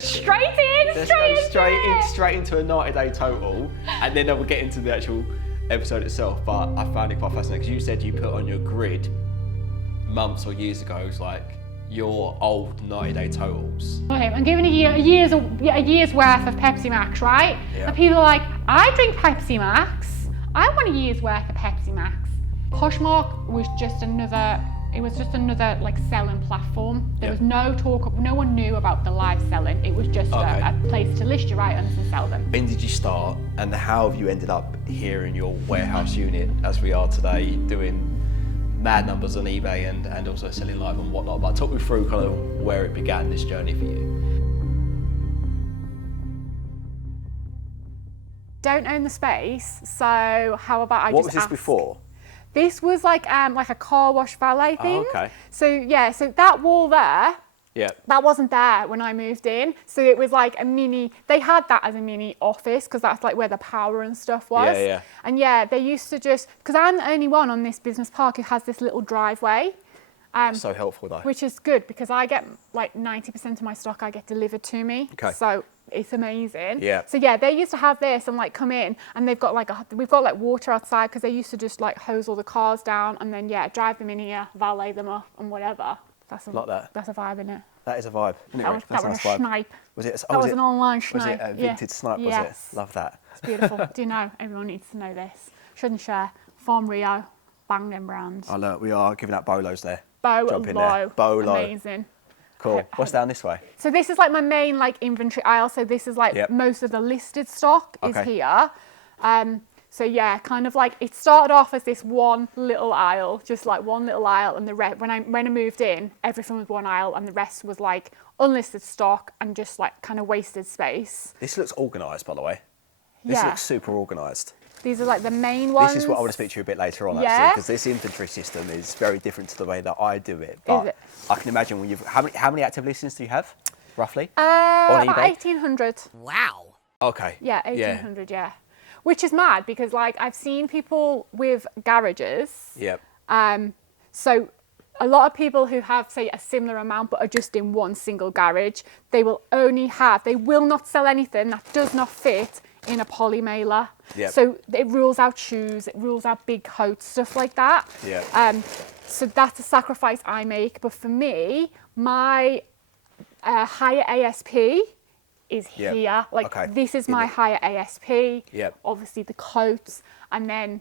Straight in, Let's go straight into a 90-day total, and then we'll get into the actual episode itself. But I found it quite fascinating because you said you put on your grid months or years ago, it's like your old 90-day totals. Okay, I'm giving a year's worth of Pepsi Max, right? Yeah. And people are like, I drink Pepsi Max. I want a year's worth of Pepsi Max. Poshmark was just another like selling platform. There was no talk, no one knew about the live selling. It was just a place to list your items and sell them. When did you start, and how have you ended up here in your warehouse unit as we are today, doing mad numbers on eBay and also selling live and whatnot? But talk me through kind of where it began, this journey for you. Don't own the space, so how about I What just was this ask? before? This was like a car wash valet thing. Oh, okay. So that wall there, Yeah. that wasn't there when I moved in. So it was like a mini, they had that as a mini office because that's like where the power and stuff was. Yeah. And they used to just, because I'm the only one on this business park who has this little driveway. So helpful though. Which is good because I get like 90% of my stock I get delivered to me. Okay. So it's amazing. Yeah. So they used to have this and like come in and they've got we've got like water outside because they used to just like hose all the cars down and then drive them in here, valet them up and whatever. That's a vibe, isn't it? That is a vibe. That was a snipe. Was it? That was an online snipe. Was it a vintage snipe? Was Yes. it? Love that. It's beautiful. Do you know? Everyone needs to know this. Shouldn't share. Farm Rio, bang them brands. Oh look, we are giving out bolos there. Bolo. Bolo. Amazing. Cool. What's down this way? So this is like my main like inventory aisle. So this is like most of the listed stock is here. So kind of like it started off as this one little aisle, just like one little aisle, and the rest when I moved in, everything was one aisle, and the rest was like unlisted stock and just like kind of wasted space. This looks organised, by the way. This looks super organised. These are like the main ones. This is what I want to speak to you a bit later on, actually, because this inventory system is very different to the way that I do it. But Is it? I can imagine when how many active listings do you have, roughly? About eBay? 1,800. Wow. Okay. Yeah, 1,800. Yeah. Which is mad because like I've seen people with garages. Yep. So a lot of people who have say a similar amount but are just in one single garage, they will not sell anything that does not fit in a poly mailer. Yep. So it rules out shoes, it rules out big coats, stuff like that. Yeah. So that's a sacrifice I make. But for me, my higher ASP is here. Like this is my higher ASP. Yep. Obviously the coats, and then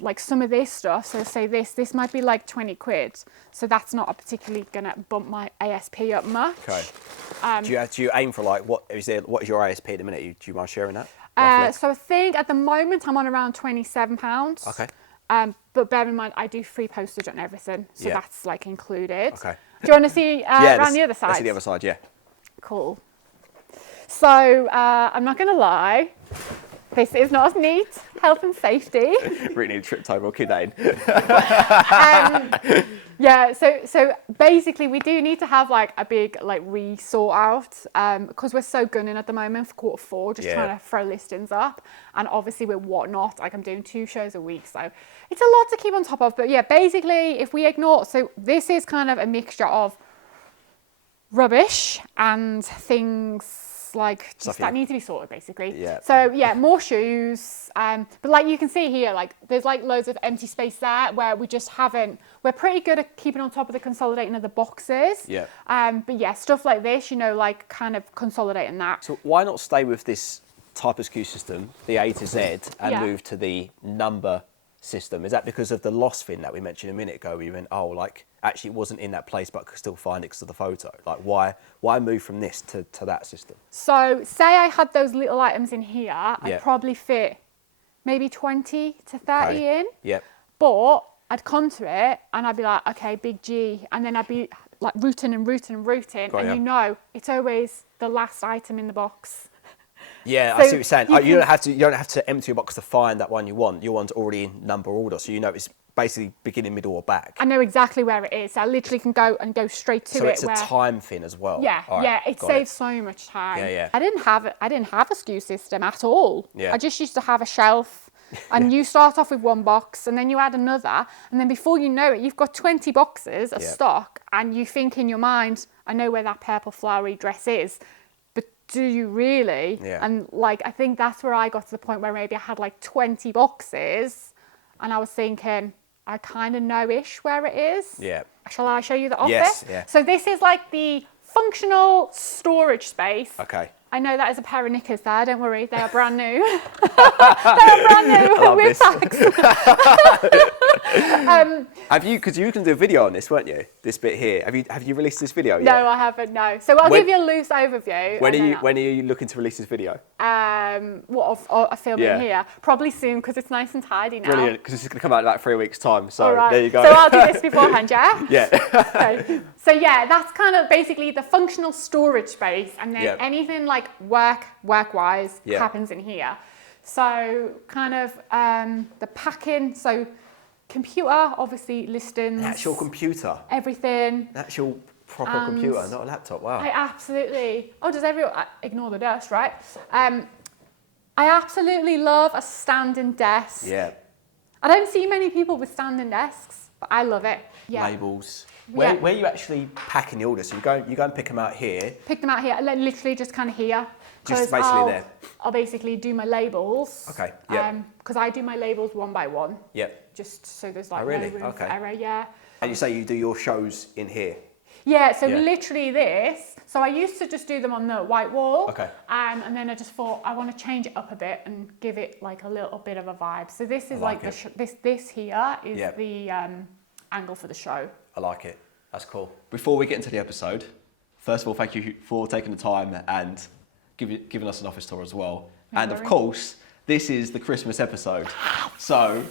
like some of this stuff. So say this might be like 20 quid. So that's not particularly gonna bump my ASP up much. Okay. Do you aim for like what is your ASP at the minute? Do you mind sharing that? So I think at the moment I'm on around £27. Okay. But bear in mind I do free postage on everything, so that's like included. Okay. Do you want to see around the other side? Let's see the other side. Yeah. Cool. So I'm not gonna lie. This is not as neat. Health and safety. Really need a trip over. I'll keep that in. So basically we do need to have like a big like re-sort out because we're so gunning at the moment for Q4, just trying to throw listings up. And obviously with whatnot, like I'm doing 2 shows a week, so it's a lot to keep on top of. But basically if we ignore, so this is kind of a mixture of rubbish and things like just that need to be sorted basically. Yeah. So more shoes. But like you can see here, like there's like loads of empty space there where we're pretty good at keeping on top of the consolidating of the boxes. Yeah. But stuff like this, like kind of consolidating that. So why not stay with this type of SKU system, the A to Z, and move to the number system? Is that because of the loss thing that we mentioned a minute ago? Where you went, actually it wasn't in that place, but I could still find it because of the photo. Like why move from this to that system? So say I had those little items in here, I'd probably fit maybe 20 to 30 in. Yep. But I'd come to it and I'd be like, okay, big G. And then I'd be like rooting. And it's always the last item in the box. Yeah, I see what you're saying. You don't have to empty your box to find that one you want. Your one's already in number order, so it's basically beginning, middle, or back. I know exactly where it is. So I literally can go straight to it. So it's a time thing as well. Yeah, it saves so much time. Yeah. I didn't have a SKU system at all. Yeah. I just used to have a shelf, and you start off with one box, and then you add another, and then before you know it, you've got 20 boxes of stock, and you think in your mind, I know where that purple flowery dress is. do you really? Yeah. And like, I think that's where I got to the point where maybe I had like 20 boxes and I was thinking, I kind of know-ish where it is. Yeah. Shall I show you the office? Yes, yeah. So this is like the functional storage space. Okay. I know that is a pair of knickers there, don't worry, they are brand new. They are brand new with tags. Have you, because you can do a video on this, weren't you? This bit here. Have you released this video yet? No, I haven't, no. So I'll give you a loose overview. When are you looking to release this video? What of filming here? Probably soon because it's nice and tidy now. Brilliant, because it's going to come out in about 3 weeks' time. So All right. there you go. So I'll do this beforehand, yeah? Yeah. Okay. So yeah, that's kind of basically the functional storage space, and then anything like work-wise happens in here. So kind of the packing, so computer, obviously listings. An actual computer. Everything. An actual proper computer, not a laptop. Wow. I absolutely. Oh, does everyone ignore the dust, right? I absolutely love a standing desk. Yeah. I don't see many people with standing desks, but I love it. Yeah. Labels. Where are you actually packing the orders? So you go and pick them out here. Pick them out here, and then literally just kind of here. Just basically there. I'll basically do my labels. Okay. Yeah. Because I do my labels one by one. Yep. Just so there's like really? no room Okay. for error. Yeah. And you say you do your shows in here. Yeah. So literally this. So I used to just do them on the white wall. Okay. And then I just thought I want to change it up a bit and give it like a little bit of a vibe. So this is like this here is the angle for the show. I like it. That's cool. Before we get into the episode, first of all, thank you for taking the time and giving us an office tour as well. No and worries. of course, this is the Christmas episode. So,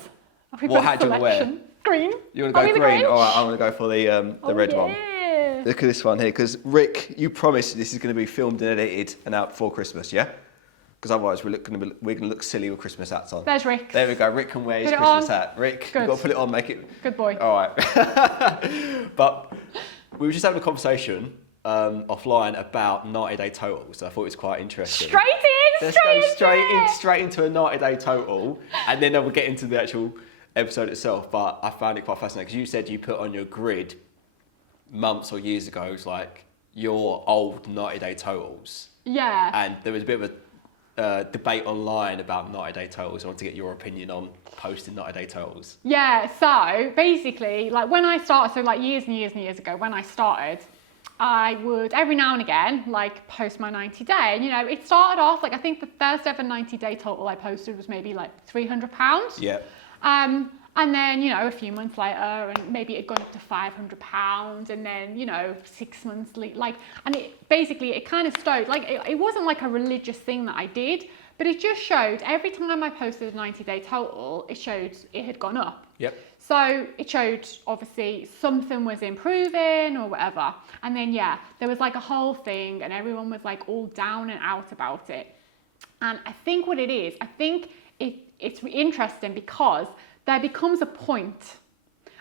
what hat do you want to wear? Green. You want to go green? All right, I'm going to go for the red one. Look at this one here, because Rick, you promised this is going to be filmed and edited and out before Christmas, yeah? Because otherwise we're going to look silly with Christmas hats on. There's Rick. There we go. Rick can wear his Put it Christmas on. hat. Rick, Good. you've got to put it on, make it. Good boy. All right. But we were just having a conversation offline about 90-day totals. So I thought it was quite interesting. Let's go straight into a 90-day total, and then we'll get into the actual episode itself. But I found it quite fascinating because you said you put on your grid months or years ago, it was like your old 90-day totals. Yeah. And there was a bit of a debate online about 90-day totals. I want to get your opinion on posting 90-day totals. Yeah, so basically, like when I started, so like years and years and years ago, when I started, I would every now and again like post my 90 day. And you know, it started off like I think the first ever 90-day total I posted was maybe like £300. Yeah. And then, you know, a few months later, and maybe it got up to £500, and then, you know, 6 months later, like, and it kind of stowed. Like, it wasn't like a religious thing that I did, but it just showed every time I posted a 90-day total, it showed it had gone up. Yep. So it showed obviously something was improving or whatever. And then, yeah, there was like a whole thing, and everyone was like all down and out about it. And I think what it is, I think it's interesting because there becomes a point,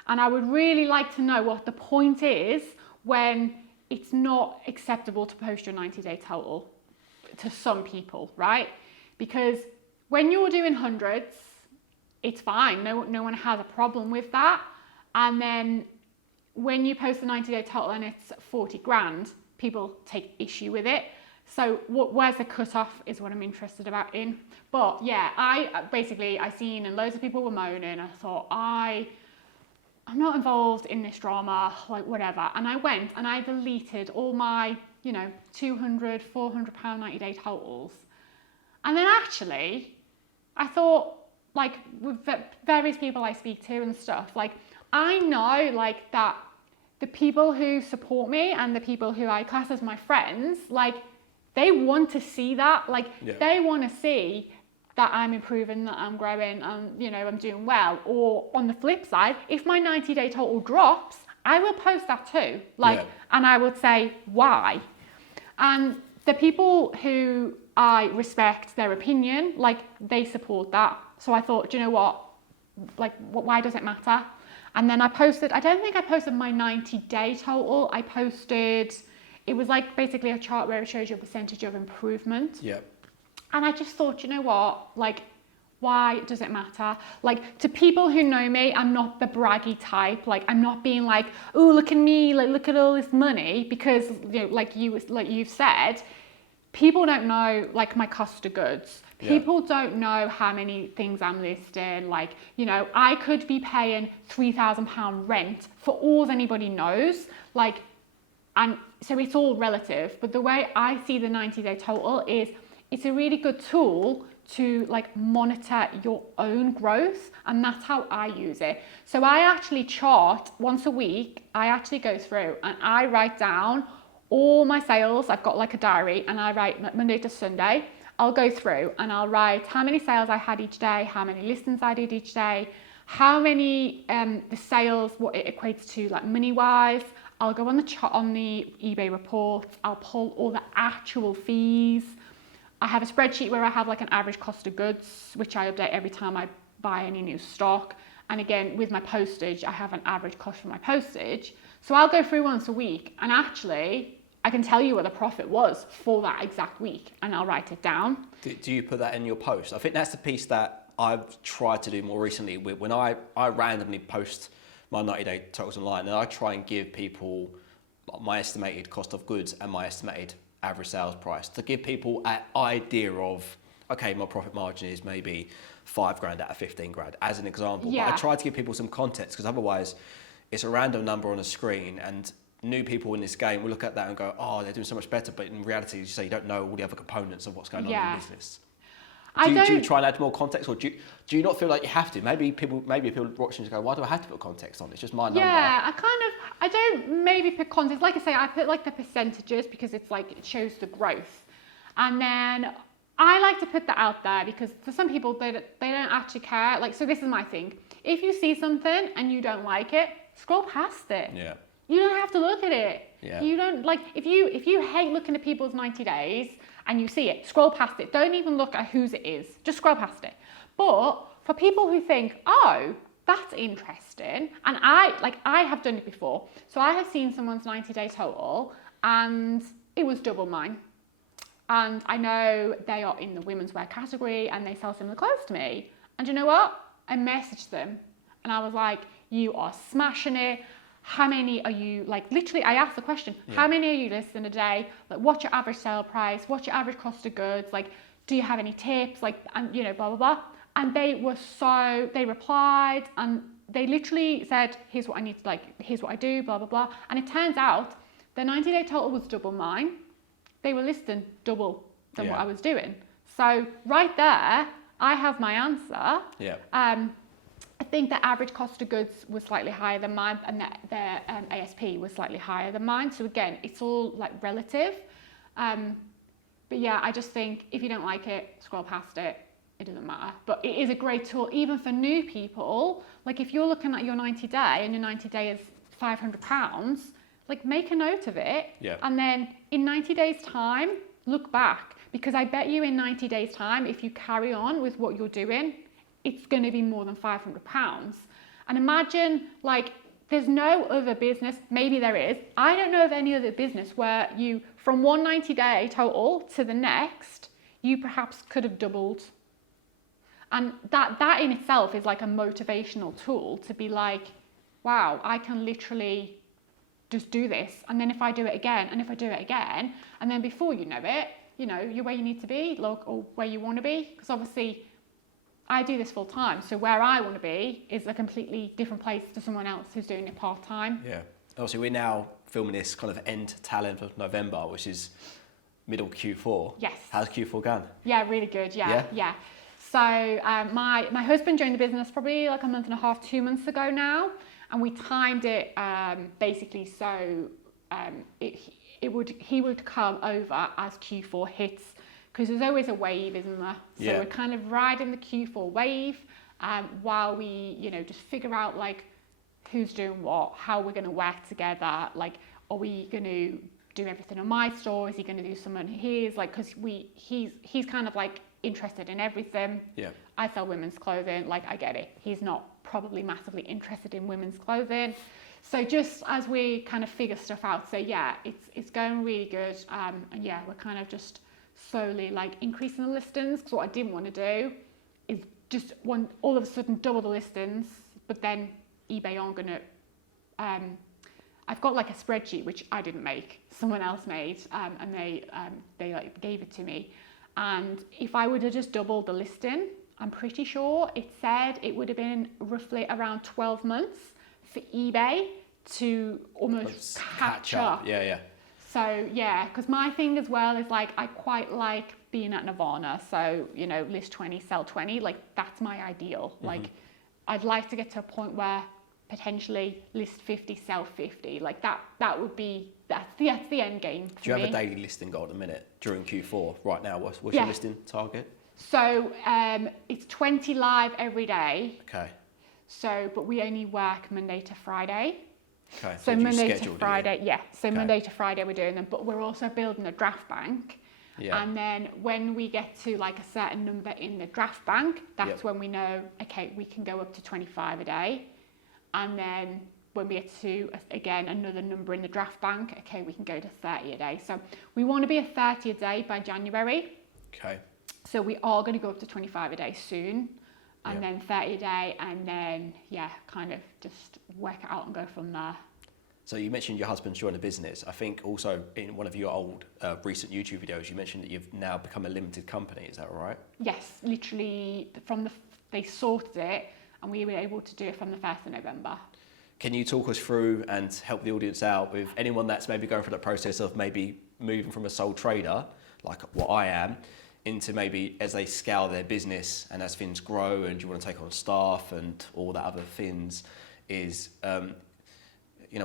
and I would really like to know what the point is when it's not acceptable to post your 90-day total to some people, right? Because when you're doing hundreds, it's fine. No one has a problem with that. And then when you post the 90-day total and it's 40 grand, people take issue with it. So where's the cutoff is what I'm interested about in. But yeah, I seen and loads of people were moaning. I thought, I'm not involved in this drama, like whatever. And I went and I deleted all my, you know, £200, £400 90-day totals. And then actually, I thought, like with various people I speak to and stuff, like I know like that the people who support me and the people who I class as my friends, like, they want to see that, like they want to see that I'm improving, that I'm growing, and you know I'm doing well. Or on the flip side, if my 90-day total drops, I will post that too, like, and I would say why. And the people who I respect their opinion, like they support that. So I thought, do you know what, like, why does it matter? And then I posted. I don't think I posted my 90-day total. I posted. It was like basically a chart where it shows your percentage of improvement. Yep. And I just thought, you know what, like, why does it matter? Like, to people who know me, I'm not the braggy type. Like, I'm not being like, oh, look at me, like, look at all this money. Because, you know, like you've said, people don't know like my cost of goods. People don't know how many things I'm listing. Like, you know, I could be paying £3,000 rent for all anybody knows. Like, and so it's all relative. But the way I see the 90-day total is it's a really good tool to like monitor your own growth, and that's how I use it. So I actually chart once a week. I actually go through and I write down all my sales. I've got like a diary, and I write Monday to Sunday. I'll go through and I'll write how many sales I had each day, how many listings I did each day, how many the sales, what it equates to like money wise. I'll go on the eBay report. I'll pull all the actual fees. I have a spreadsheet where I have like an average cost of goods, which I update every time I buy any new stock. And again, with my postage, I have an average cost for my postage. So I'll go through once a week, and actually I can tell you what the profit was for that exact week, and I'll write it down. Do you put that in your post? I think that's the piece that I've tried to do more recently. When I randomly post my 90-day totals online, and I try and give people my estimated cost of goods and my estimated average sales price to give people an idea of, okay, my profit margin is maybe $5,000 out of 15 grand as an example. Yeah. But I try to give people some context, because otherwise it's a random number on a screen, and new people in this game will look at that and go, oh, they're doing so much better. But in reality, you say you don't know all the other components of what's going on in the business. Do you try and add more context, or do you not feel like you have to? Maybe people watching go, why do I have to put context on? It's just my number. Yeah, I don't maybe put context. Like I say, I put like the percentages because it's like it shows the growth. And then I like to put that out there because for some people, they don't actually care. Like, so this is my thing. If you see something and you don't like it, scroll past it. Yeah. You don't have to look at it. Yeah. You don't like if you hate looking at people's 90 days and you see it, scroll past it. Don't even look at whose it is. Just scroll past it. But for people who think, oh, that's interesting, and I have done it before. So I have seen someone's 90-day total and it was double mine. And I know they are in the women's wear category and they sell similar clothes to me. And you know what? I messaged them and I was like, you are smashing it. How many are you, like, literally, I asked the question, how many are you listing a day? Like, what's your average sale price? What's your average cost of goods? Like, do you have any tips? Like, and, you know, blah, blah, blah. And they replied and they literally said, here's what I need to, like, here's what I do, blah, blah, blah. And it turns out the 90-day total was double mine. They were listing double than what I was doing. So right there, I have my answer. Yeah. I think the average cost of goods was slightly higher than mine, and their ASP was slightly higher than mine. So again, it's all like relative. But yeah, I just think if you don't like it, scroll past it. It doesn't matter. But it is a great tool, even for new people. Like if you're looking at your 90 day and your 90 day is £500, like make a note of it. Yeah. And then in 90 days time, look back, because I bet you in 90 days time, if you carry on with what you're doing, it's going to be more than £500. And imagine, like, there's no other business, maybe there is, I don't know of any other business where you, from one 90-day total to the next, you perhaps could have doubled. And that in itself is like a motivational tool to be like, wow, I can literally just do this. And then if I do it again, and if I do it again, and then before you know it, you know, you're where you need to be, or where you want to be. Because obviously, I do this full time, so where I want to be is a completely different place to someone else who's doing it part time. Yeah. Obviously, we're now filming this kind of tail end of November, which is middle Q4. Yes. How's Q4 going? Yeah, really good. Yeah. So my husband joined the business probably like a month and a half, 2 months ago now, and we timed it basically so he would come over as Q4 hits. Because there's always a wave, isn't there? So we're kind of riding the Q4 wave while we, you know, just figure out like who's doing what, how we're going to work together. Like, are we going to do everything on my store? Is he going to do some on his? Like, because he's kind of like interested in everything. Yeah. I sell women's clothing. Like, I get it. He's not probably massively interested in women's clothing. So just as we kind of figure stuff out. So yeah, it's going really good. And yeah, we're kind of just slowly like increasing the listings, because what I didn't want to do is just all of a sudden double the listings, but then eBay aren't going to I've got like a spreadsheet which I didn't make, someone else made, and they like gave it to me. And if I would have just doubled the listing, I'm pretty sure it said it would have been roughly around 12 months for eBay to almost catch up. Yeah. So yeah, because my thing as well is like I quite like being at Nirvana. So, you know, list 20, sell 20, like that's my ideal. Like I'd like to get to a point where potentially list 50, sell 50. Like that would be, that's the end game for me. Do you have a daily listing goal at the minute during Q4 right now? What's your listing target? So it's 20 live every day. Okay. So, but we only work Monday to Friday. Okay. So Monday to Friday, So okay. Monday to Friday we're doing them, but we're also building a draft bank. Yeah. And then when we get to like a certain number in the draft bank, that's when we know, okay, we can go up to 25 a day. And then when we get to, again, another number in the draft bank, okay, we can go to 30 a day. So we want to be at 30 a day by January. Okay. So we are going to go up to 25 a day soon. And then 30 a day, and then, kind of just work it out and go from there. So you mentioned your husband's joined a business. I think also in one of your old recent YouTube videos, you mentioned that you've now become a limited company. Is that right? Yes, literally they sorted it, and we were able to do it from the 1st of November. Can you talk us through and help the audience out with anyone that's maybe going through that process of maybe moving from a sole trader, like what I am, into maybe as they scale their business and as things grow and you want to take on staff and all that other things, is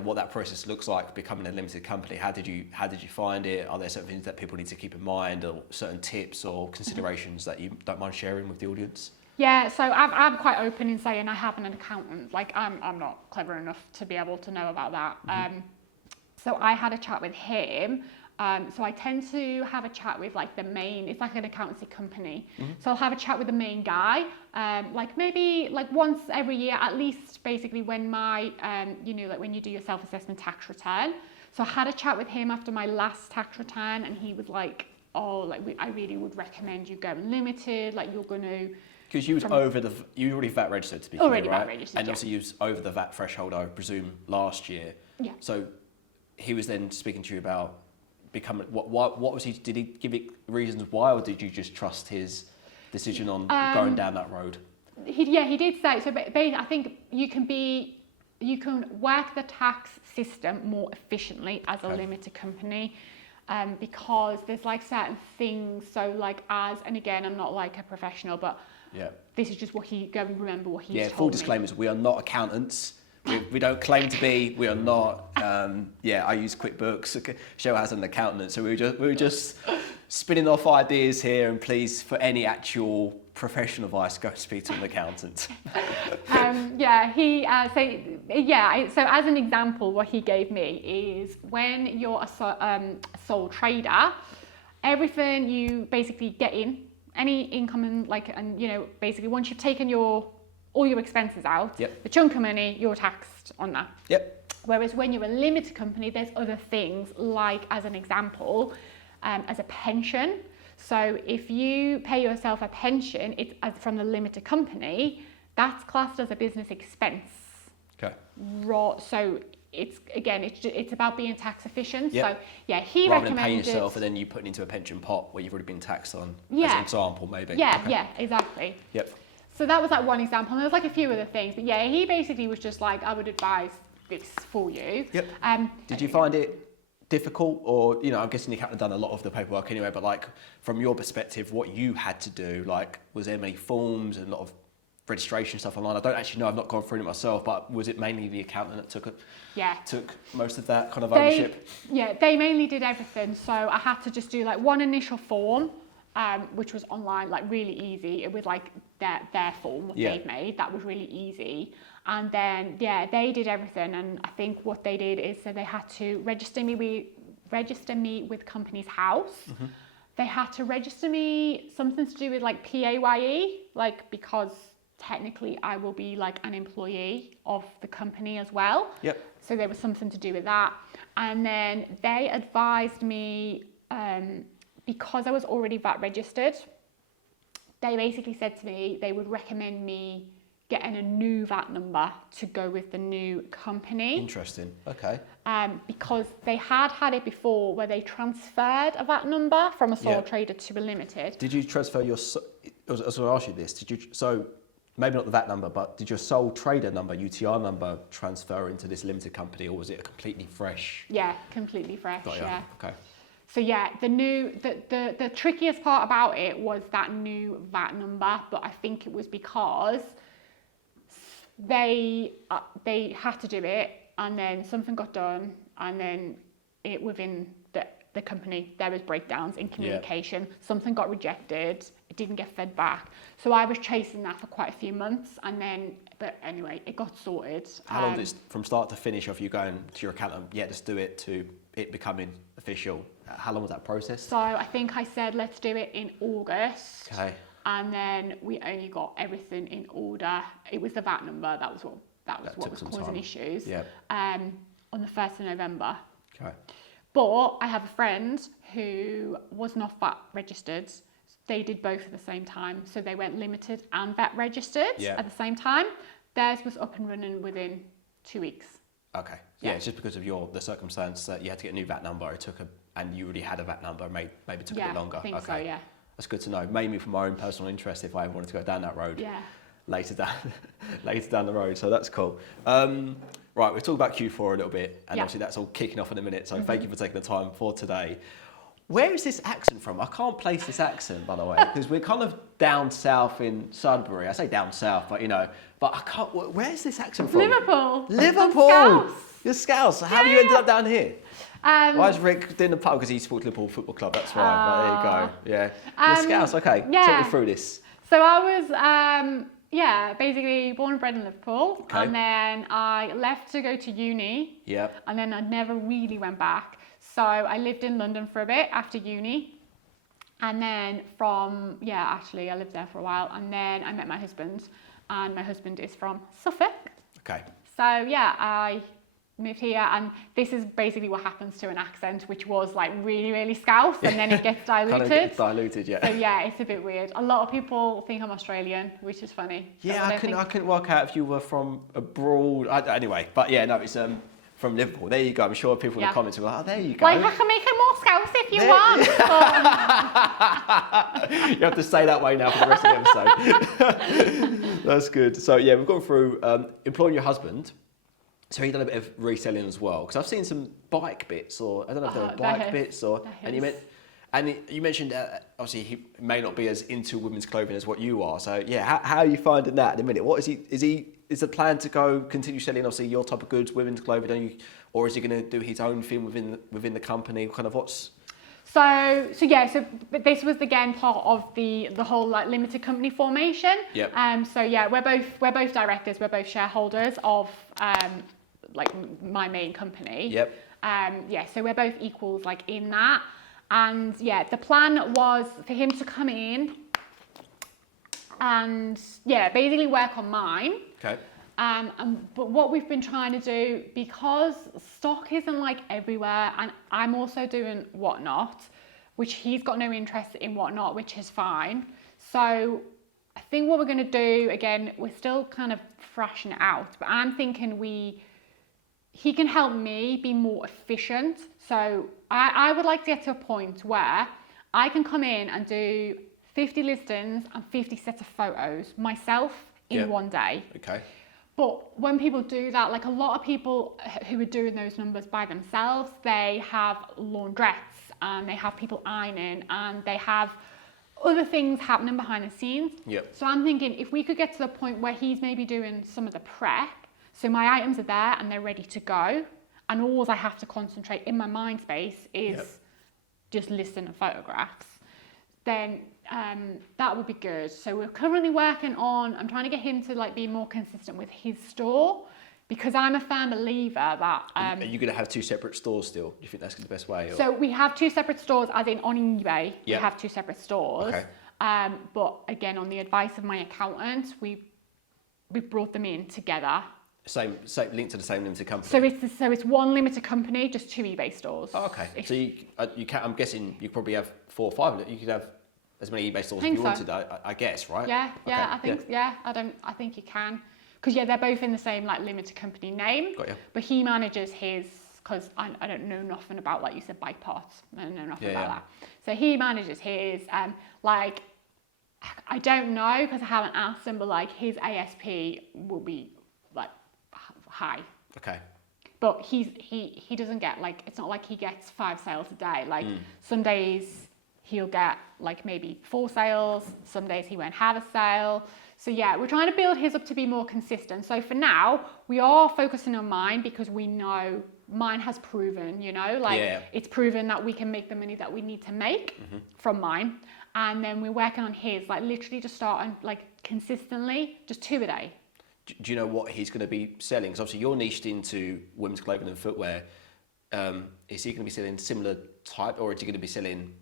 what that process looks like becoming a limited company. How did you find it? Are there certain things that people need to keep in mind, or certain tips or considerations that you don't mind sharing with the audience? Yeah, so I'm quite open in saying I have an accountant. Like I'm not clever enough to be able to know about that. So I had a chat with him. So I tend to have a chat with like the main, it's like an accountancy company. So I'll have a chat with the main guy, like maybe like once every year, at least basically when my, like when you do your self-assessment tax return. So I had a chat with him after my last tax return, and he was like, I really would recommend you going limited, like you're going to. Because you was you already VAT registered to be clear, right? VAT registered, and obviously you was over the VAT threshold, I presume, last year. Yeah. So he was then speaking to you about becoming, what was he, did he give it reasons why, or did you just trust his decision on going down that road? He did say, so I think you can work the tax system more efficiently as a limited company, because there's like certain things, so like and again, I'm not like a professional, but this is just what remember what he's told me. Full disclaimers, we are not accountants. We don't claim to be. We are not. I use QuickBooks. Shell has an accountant, so we were just spinning off ideas here. And please, for any actual professional advice, go speak to an accountant. So as an example, what he gave me is when you're a sole trader, everything you basically get in, any income and basically once you've taken all your expenses out, the chunk of money, you're taxed on that. Whereas when you're a limited company, there's other things like, as an example, as a pension. So if you pay yourself a pension, it's from the limited company, that's classed as a business expense. Okay. So it's about being tax efficient. Yep. So he rather recommended, than paying yourself and then you putting into a pension pot where you've already been taxed on, as an example, maybe. Exactly. Yep. So that was like one example, and there's like a few other things, but he basically was just like, I would advise this for you. Yep. Did you find it difficult, or I'm guessing you have done a lot of the paperwork anyway, but like from your perspective, what you had to do, like was there many forms and a lot of registration stuff online? I don't actually know, I've not gone through it myself, but was it mainly the accountant that took most of that kind of ownership? They mainly did everything. So I had to just do like one initial form, which was online, like really easy. It was like their form, what they've made. That was really easy. And then, they did everything. And I think what they did is, so they had to register me with Companies House. They had to register me something to do with like PAYE, like because technically I will be like an employee of the company as well. So there was something to do with that. And then they advised me, because I was already VAT registered, they basically said to me they would recommend me getting a new VAT number to go with the new company. Interesting. Okay. Because they had it before where they transferred a VAT number from a sole trader to a limited. Did you transfer your? I was going to ask you this. Did you? So maybe not the VAT number, but did your sole trader number, UTR number, transfer into this limited company, or was it a completely fresh? Yeah, completely fresh. Yeah. Okay. So yeah, the trickiest part about it was that new VAT number, but I think it was because they had to do it, and then something got done, and then within the company there was breakdowns in communication. Something got rejected, it didn't get fed back. So I was chasing that for quite a few months, but anyway, it got sorted. How long did it, from start to finish, of you going to your accountant, let's do it, to it becoming official? How long was that process? So I think I said let's do it in August. Okay. And then we only got everything in order. It was the VAT number that was what was causing issues. Yeah. On the 1st of November. Okay. But I have a friend who was not VAT registered. They did both at the same time. So they went limited and VAT registered at the same time. Theirs was up and running within 2 weeks. Okay. Yeah, it's just because of the circumstance that you had to get a new VAT number. And you already had a VAT number. Maybe took a bit longer. I think so. Yeah. That's good to know. Mainly for my own personal interest, if I ever wanted to go down that road. Yeah. Later down the road. So that's cool. Right, we'll talk about Q4 a little bit, and obviously that's all kicking off in a minute. So thank you for taking the time for today. Where is this accent from? I can't place this accent, by the way, because we're kind of down south in Sudbury. I say down south, but but I can't. Where's this accent from? Liverpool. Liverpool. You're Scouse. How do you end up down here? Why is Rick doing the pub? Because he supports Liverpool Football Club. That's why. But there you go. Yeah. You're Scouse. Okay. Talk me through this. So I was. Basically born and bred in Liverpool, and then I left to go to uni. Yeah. And then I never really went back. So I lived in London for a bit after uni, and then I lived there for a while, and then I met my husband, and my husband is from Suffolk. Okay. So I moved here, and this is basically what happens to an accent, which was like really, really Scouse, and then it gets diluted. Kind of gets diluted, yeah. So yeah, it's a bit weird. A lot of people think I'm Australian, which is funny. Yeah, I couldn't work out if you were from abroad. Anyway, but yeah, no, it's from Liverpool. There you go. I'm sure people in the comments will go, oh, there you go. Like, I can make it more Scouse if you want. You have to stay that way now for the rest of the episode. That's good. So yeah, we've gone through employing your husband. So he done a bit of reselling as well, because I've seen some bike bits, or I don't know if they were bike bits, and you mentioned obviously he may not be as into women's clothing as what you are. So yeah, how are you finding that at the minute? What is the plan to continue selling obviously your type of goods, women's clothing, or is he going to do his own thing within the company? Kind of what's So this was again part of the whole like limited company formation. Yep. We're both directors, we're both shareholders of like my main company. Yep. So we're both equals like in that, and the plan was for him to come in and basically work on mine. Okay. But what we've been trying to do, because stock isn't like everywhere, and I'm also doing Whatnot, which he's got no interest in Whatnot, which is fine. So I think what we're going to do, again, we're still kind of thrashing it out, but I'm thinking he can help me be more efficient. So I would like to get to a point where I can come in and do 50 listings and 50 sets of photos myself in one day. Okay. But when people do that, like a lot of people who are doing those numbers by themselves, they have laundrettes and they have people ironing and they have other things happening behind the scenes. Yep. So I'm thinking if we could get to the point where he's maybe doing some of the prep, so my items are there and they're ready to go, and all I have to concentrate in my mind space is just listing and photographs, then that would be good. So we're currently working on, I'm trying to get him to like be more consistent with his store, because I'm a firm believer that... Are you going to have two separate stores still? Do you think that's the best way? Or? So we have two separate stores, as in on eBay, we have two separate stores. Okay. But again, on the advice of my accountant, we brought them in together. Same link to the same limited company. So it's one limited company, just two eBay stores. Oh, okay. So you can, I'm guessing you probably have 4 or 5. You could have as many eBay stores as you wanted, I guess, right? Yeah, I think you can. Because they're both in the same like limited company name. Got you. But he manages his, because I don't know nothing about, like you said, bike parts. I don't know nothing about that. So he manages his, like, I don't know because I haven't asked him, but like his ASP will be like high. Okay. But he doesn't get, like, it's not like he gets 5 sales a day. Like some days he'll get like maybe 4 sales, some days he won't have a sale. So yeah, we're trying to build his up to be more consistent. So for now, we are focusing on mine because we know mine has proven, it's proven that we can make the money that we need to make from mine. And then we're working on his, like literally just starting like consistently, just 2 a day. Do you know what he's going to be selling? Because obviously you're niched into women's clothing and footwear. Is he going to be selling similar type, or is he going to be selling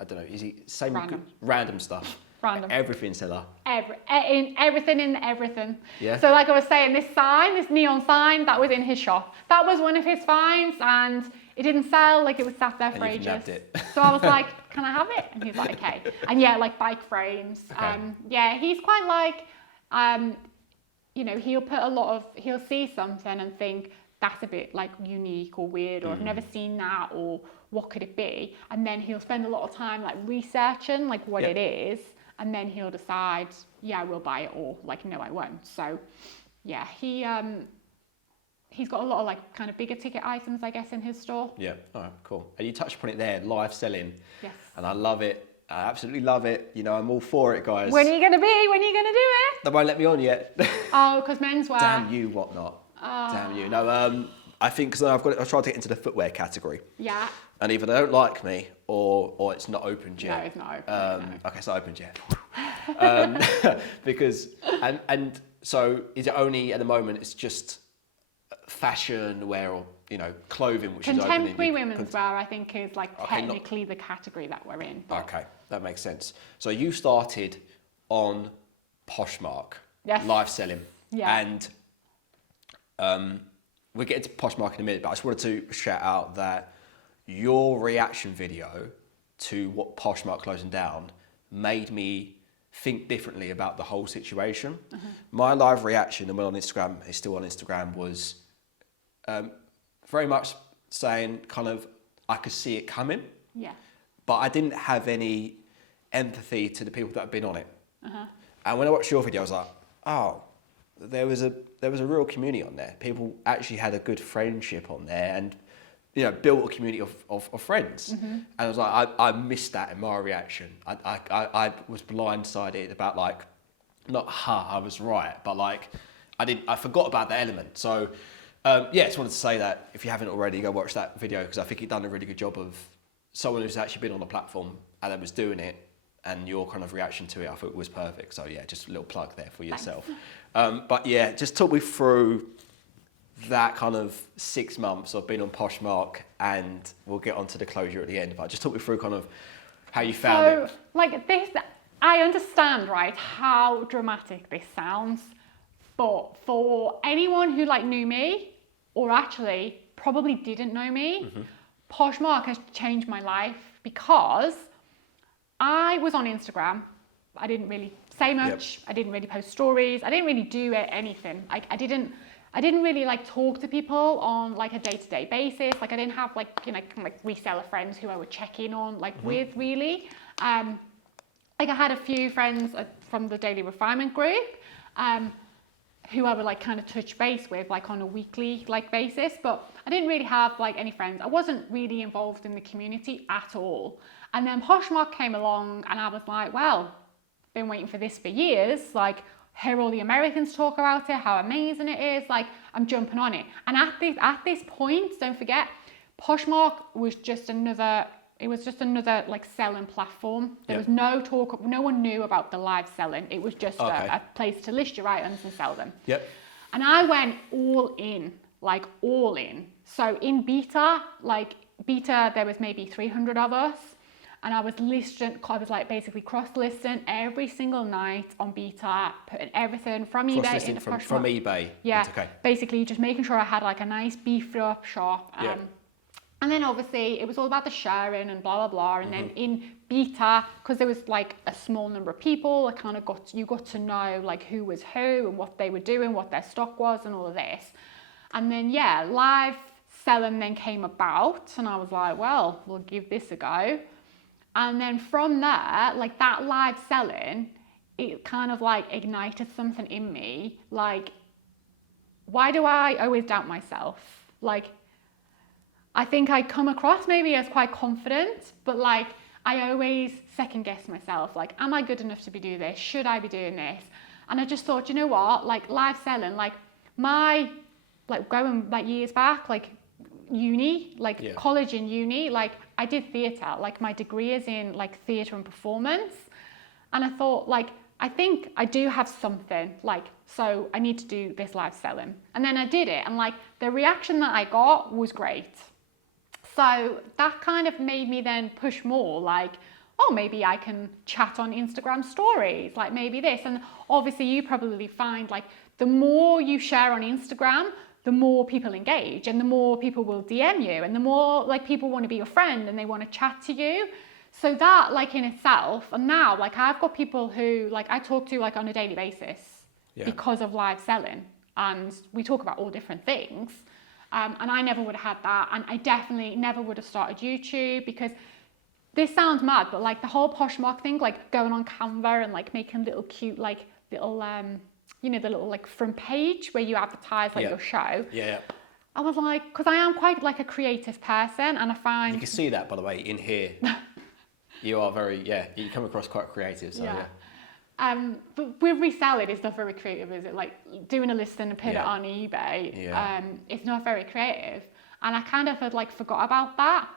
I don't know, is he same random stuff? Random. Everything seller. Everything in everything. Yeah. So like I was saying, this neon sign, that was in his shop. That was one of his finds, and it didn't sell, like it was sat there for ages. Nabbed it. So I was like, can I have it? And he's like, okay. And yeah, like bike frames. Okay. He's quite like, he'll put he'll see something and think, that's a bit like unique or weird, or I've never seen that, or what could it be? And then he'll spend a lot of time like researching like what it is. And then he'll decide, yeah, I will buy it, or like, no, I won't. So yeah, he's got a lot of like kind of bigger ticket items, I guess, in his store. Yeah, all right, cool. And you touched upon it there, live selling. Yes. And I love it. I absolutely love it. I'm all for it, guys. When are you going to do it? They won't let me on yet. Oh, because menswear. Damn you, whatnot. Oh. Damn you. No, I think because I've tried to get into the footwear category. Yeah. And either they don't like me or it's not opened yet. No, it's not open. No. Okay, it's not opened yet. Because and so is it only at the moment? It's just fashion wear or clothing, which is open. Contemporary women's wear, I think, is like technically the category that we're in. But. Okay, that makes sense. So you started on Poshmark, live selling, and we'll get into Poshmark in a minute. But I just wanted to shout out that your reaction video to what Poshmark closing down made me think differently about the whole situation. My live reaction, and when on Instagram, it's still on Instagram, was very much saying kind of, I could see it coming. Yeah. But I didn't have any empathy to the people that have been on it. And when I watched your video, I was like, oh, there was a real community on there. People actually had a good friendship on there, and built a community of friends. And I was like, I missed that in my reaction. I was blindsided about like, not I was right, but like I forgot about that element. So just wanted to say that if you haven't already, go watch that video, because I think you've done a really good job of someone who's actually been on the platform and then was doing it, and your kind of reaction to it, I thought was perfect. So yeah, just a little plug there for yourself. But yeah, just talk me through that kind of 6 months I've been on Poshmark, and we'll get onto the closure at the end, but just talk me through kind of how you found it. So like this, I understand, right, how dramatic this sounds, but for anyone who like knew me, or actually probably didn't know me, Poshmark has changed my life, because I was on Instagram. I didn't really say much. I didn't really post stories. I didn't really do anything. I didn't really like talk to people on like a day-to-day basis. Like I didn't have like reseller friends who I would check in on with really. Like I had a few friends from the Daily Refinement group who I would like kind of touch base with like on a weekly like basis, but I didn't really have like any friends. I wasn't really involved in the community at all. And then Poshmark came along, and I was like, well, been waiting for this for years. Like, hear all the Americans talk about it, how amazing it is. Like, I'm jumping on it. And at this point, don't forget, Poshmark was just another like selling platform. There was no talk, no one knew about the live selling. It was just a place to list your items and sell them. Yep. And I went all in. So in beta, there was maybe 300 of us. And I was like basically cross-listing every single night on beta, putting everything from eBay into Poshmark. From eBay? Yeah, basically just making sure I had like a nice beefed up shop. And then obviously it was all about the sharing and blah, blah, blah. And then in beta, because there was like a small number of people, you got to know like who was who and what they were doing, what their stock was and all of this. And then, yeah, live selling then came about and I was like, well, we'll give this a go. And then from there, like that live selling, it kind of like ignited something in me. Like, why do I always doubt myself? Like, I think I come across maybe as quite confident, but like I always second guess myself. Like, am I good enough to be doing this? Should I be doing this? And I just thought, you know what? Like live selling, like going like years back, like uni, like college and uni, like I did theatre. Like my degree is in like theatre and performance. And I thought like, I think I do have something like, so I need to do this live selling. And then I did it and like the reaction that I got was great. So that kind of made me then push more like, oh, maybe I can chat on Instagram stories, like maybe this. And obviously you probably find like the more you share on Instagram, the more people engage and the more people will DM you and the more like people want to be your friend and they want to chat to you. So that like in itself, and now like I've got people who like I talk to like on a daily basis because of live selling and we talk about all different things. And I never would have had that. And I definitely never would have started YouTube because this sounds mad, but like the whole Poshmark thing, like going on Canva and like making little cute, like little, the little like front page where you advertise like your show. Yeah. I was like, because I am quite like a creative person and I find... You can see that, by the way, in here. You are very, you come across quite creative. So, but with reselling, it's not very creative, is it? Like doing a listing and put it on eBay, it's not very creative. And I kind of had like forgot about that.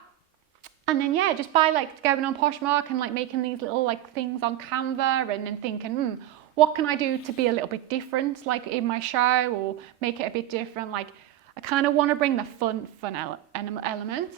And then just by like going on Poshmark and like making these little like things on Canva and then thinking, what can I do to be a little bit different, like in my show or make it a bit different? Like I kind of want to bring the fun element.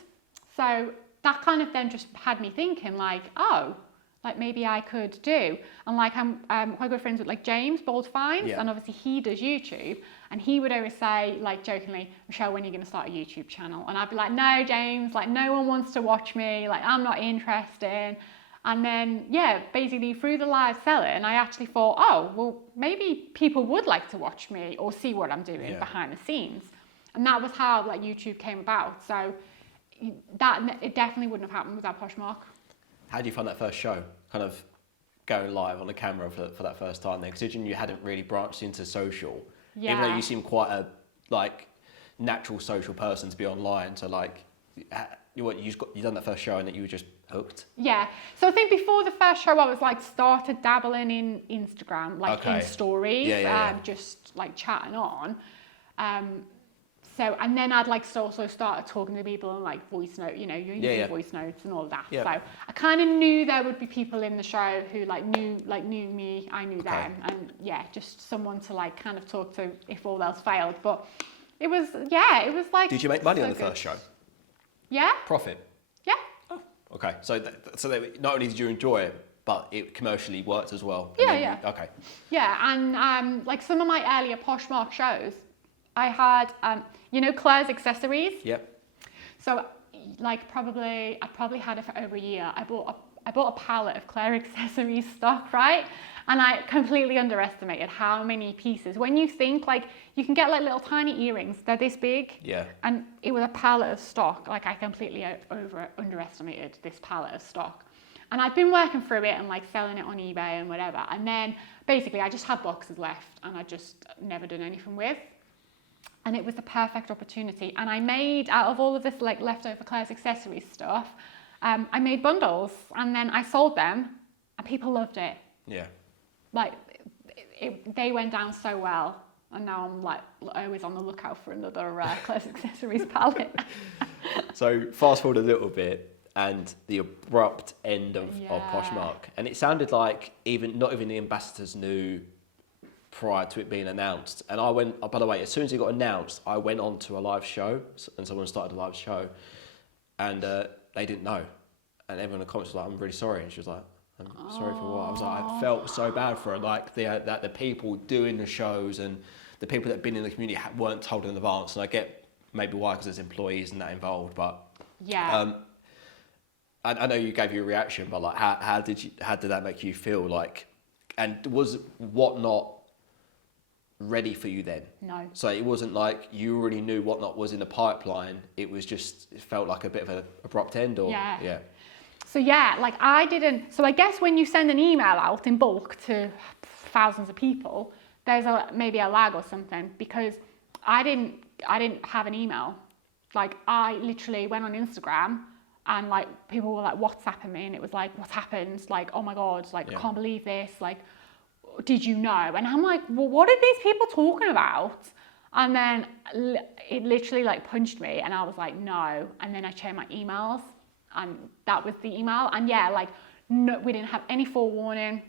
So that kind of then just had me thinking like, oh, like maybe I could do. And like I'm quite good friends with like James Baldfines and obviously he does YouTube and he would always say like jokingly, Michelle, when are you going to start a YouTube channel? And I'd be like, no, James, like no one wants to watch me, like I'm not interested. And then basically through the live selling, I actually thought, oh, well maybe people would like to watch me or see what I'm doing behind the scenes. And that was how like YouTube came about. So that it definitely wouldn't have happened without Poshmark. How do you find that first show? Kind of going live on the camera for that first time then, considering you hadn't really branched into social. Yeah. Even though you seem quite a like natural social person to be online, so like you've done that first show and that you were just hooked. Yeah. So I think before the first show I was like started dabbling in Instagram, like in stories, just like chatting on. So, and then I'd like also started talking to people and like voice note, using voice notes and all of that. Yeah. So I kind of knew there would be people in the show who knew me, I knew them, and just someone to like kind of talk to if all else failed. But it was like. Did you make money on the first show? Yeah. Profit? Yeah. Oh, okay. So not only did you enjoy it, but it commercially worked as well. Yeah. Okay. Yeah, and like some of my earlier Poshmark shows, I had, Claire's accessories. Yep. So, like, I probably had it for over a year. I bought a pallet of Claire accessories stock, right? And I completely underestimated how many pieces. When you think, like, you can get, like, little tiny earrings. They're this big. Yeah. And it was a pallet of stock. Like, I completely underestimated this pallet of stock. And I'd been working through it and, like, selling it on eBay and whatever. And then, basically, I just had boxes left and I just never done anything with. And it was the perfect opportunity. And I made, out of all of this like leftover Claire's accessories stuff, I made bundles and then I sold them and people loved it. Yeah. Like, they went down so well. And now I'm like always on the lookout for another Claire's accessories palette. So fast forward a little bit and the abrupt end of Poshmark. And it sounded like not even the ambassadors knew prior to it being announced. And I went, by the way, as soon as it got announced, I went on to a live show and someone started a live show and they didn't know. And everyone in the comments was like, I'm really sorry. And she was like, I'm sorry for what? I was like, I felt so bad for her. Like that the people doing the shows and the people that have been in the community weren't told in advance. And I get maybe why, because there's employees and that involved, but Yeah. I know you gave your reaction, but like, how did that make you feel? Like, and was Whatnot ready for you then? No. So it wasn't like you already knew Whatnot was in the pipeline. It felt like a bit of an abrupt end, or yeah. So yeah, like I didn't. So I guess when you send an email out in bulk to thousands of people, there's maybe a lag or something, because I didn't have an email. Like I literally went on Instagram and like people were like WhatsApping me, and it was like, what's happened? Like, oh my God, like I can't believe this. Like, did you know? And I'm like, well, what are these people talking about? And then it literally like punched me, and I was like, no. And then I checked my emails, and that was the email. And yeah, like no, we didn't have any forewarning,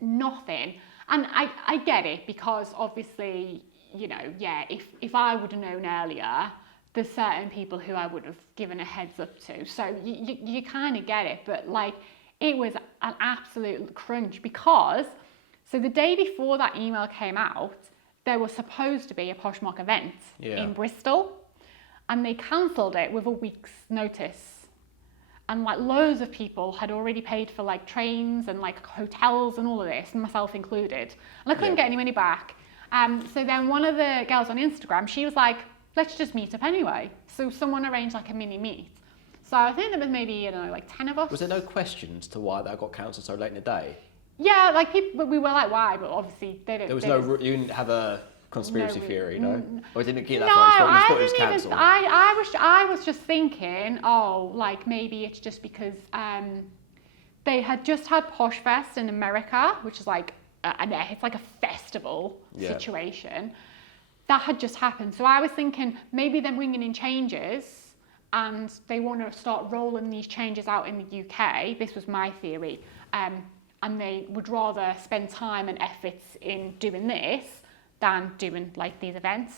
nothing. And I get it, because obviously, you know, yeah, if I would have known earlier, there's certain people who I would have given a heads up to. So you kind of get it, but like it was an absolute crunch, because so the day before that email came out, there was supposed to be a Poshmark event in Bristol, and they cancelled it with a week's notice. And like loads of people had already paid for like trains and like hotels and all of this, myself included. And I couldn't get any money back. So then one of the girls on Instagram, she was like, let's just meet up anyway. So someone arranged like a mini meet. So I think there was maybe, you know, like 10 of us. Was there no questions to why that got cancelled so late in the day? Yeah, like people, but we were like, why? But obviously they didn't. You didn't have a conspiracy theory, no? Or didn't get that no, far? You I thought it was didn't cancelled? I was just thinking, oh, like maybe it's just because they had just had Posh Fest in America, which is like it's like a festival situation. That had just happened. So I was thinking maybe they're bringing in changes and they want to start rolling these changes out in the UK. This was my theory. And they would rather spend time and efforts in doing this than doing like these events.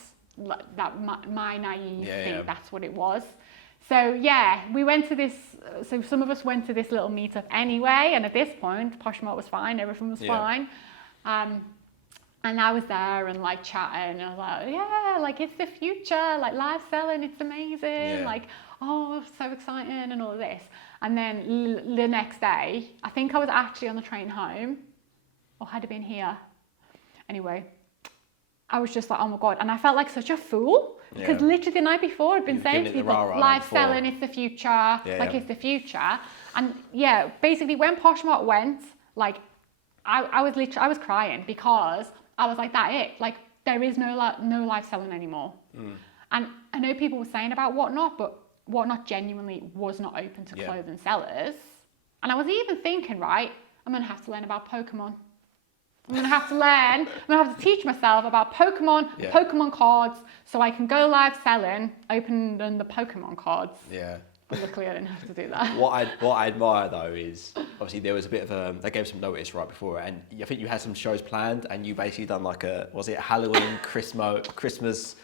That my naive think that's what it was. So yeah, we went to this. So some of us went to this little meetup anyway, and at this point, Poshmark was fine, everything was fine. And I was there and like chatting, and I was like, yeah, like it's the future, like live selling, it's amazing, like oh, so exciting and all of this. And then the next day, I think I was actually on the train home, or had been here. Anyway, I was just like, oh my God. And I felt like such a fool, because literally the night before I'd been saying to people, live selling, it's the future, it's the future. And yeah, basically when Poshmark went, like I was crying, because I was like, that it, like there is no live selling anymore. And I know people were saying about Whatnot, but Whatnot genuinely was not open to clothing sellers. And I was even thinking, right, I'm going to have to learn about Pokemon. I'm going to have to teach myself about Pokemon, Pokemon cards, so I can go live selling, opening the Pokemon cards. Yeah. But luckily I didn't have to do that. What I admire though is, obviously there was a bit of they gave some notice right before, and I think you had some shows planned, and you basically done like Halloween, Christmas.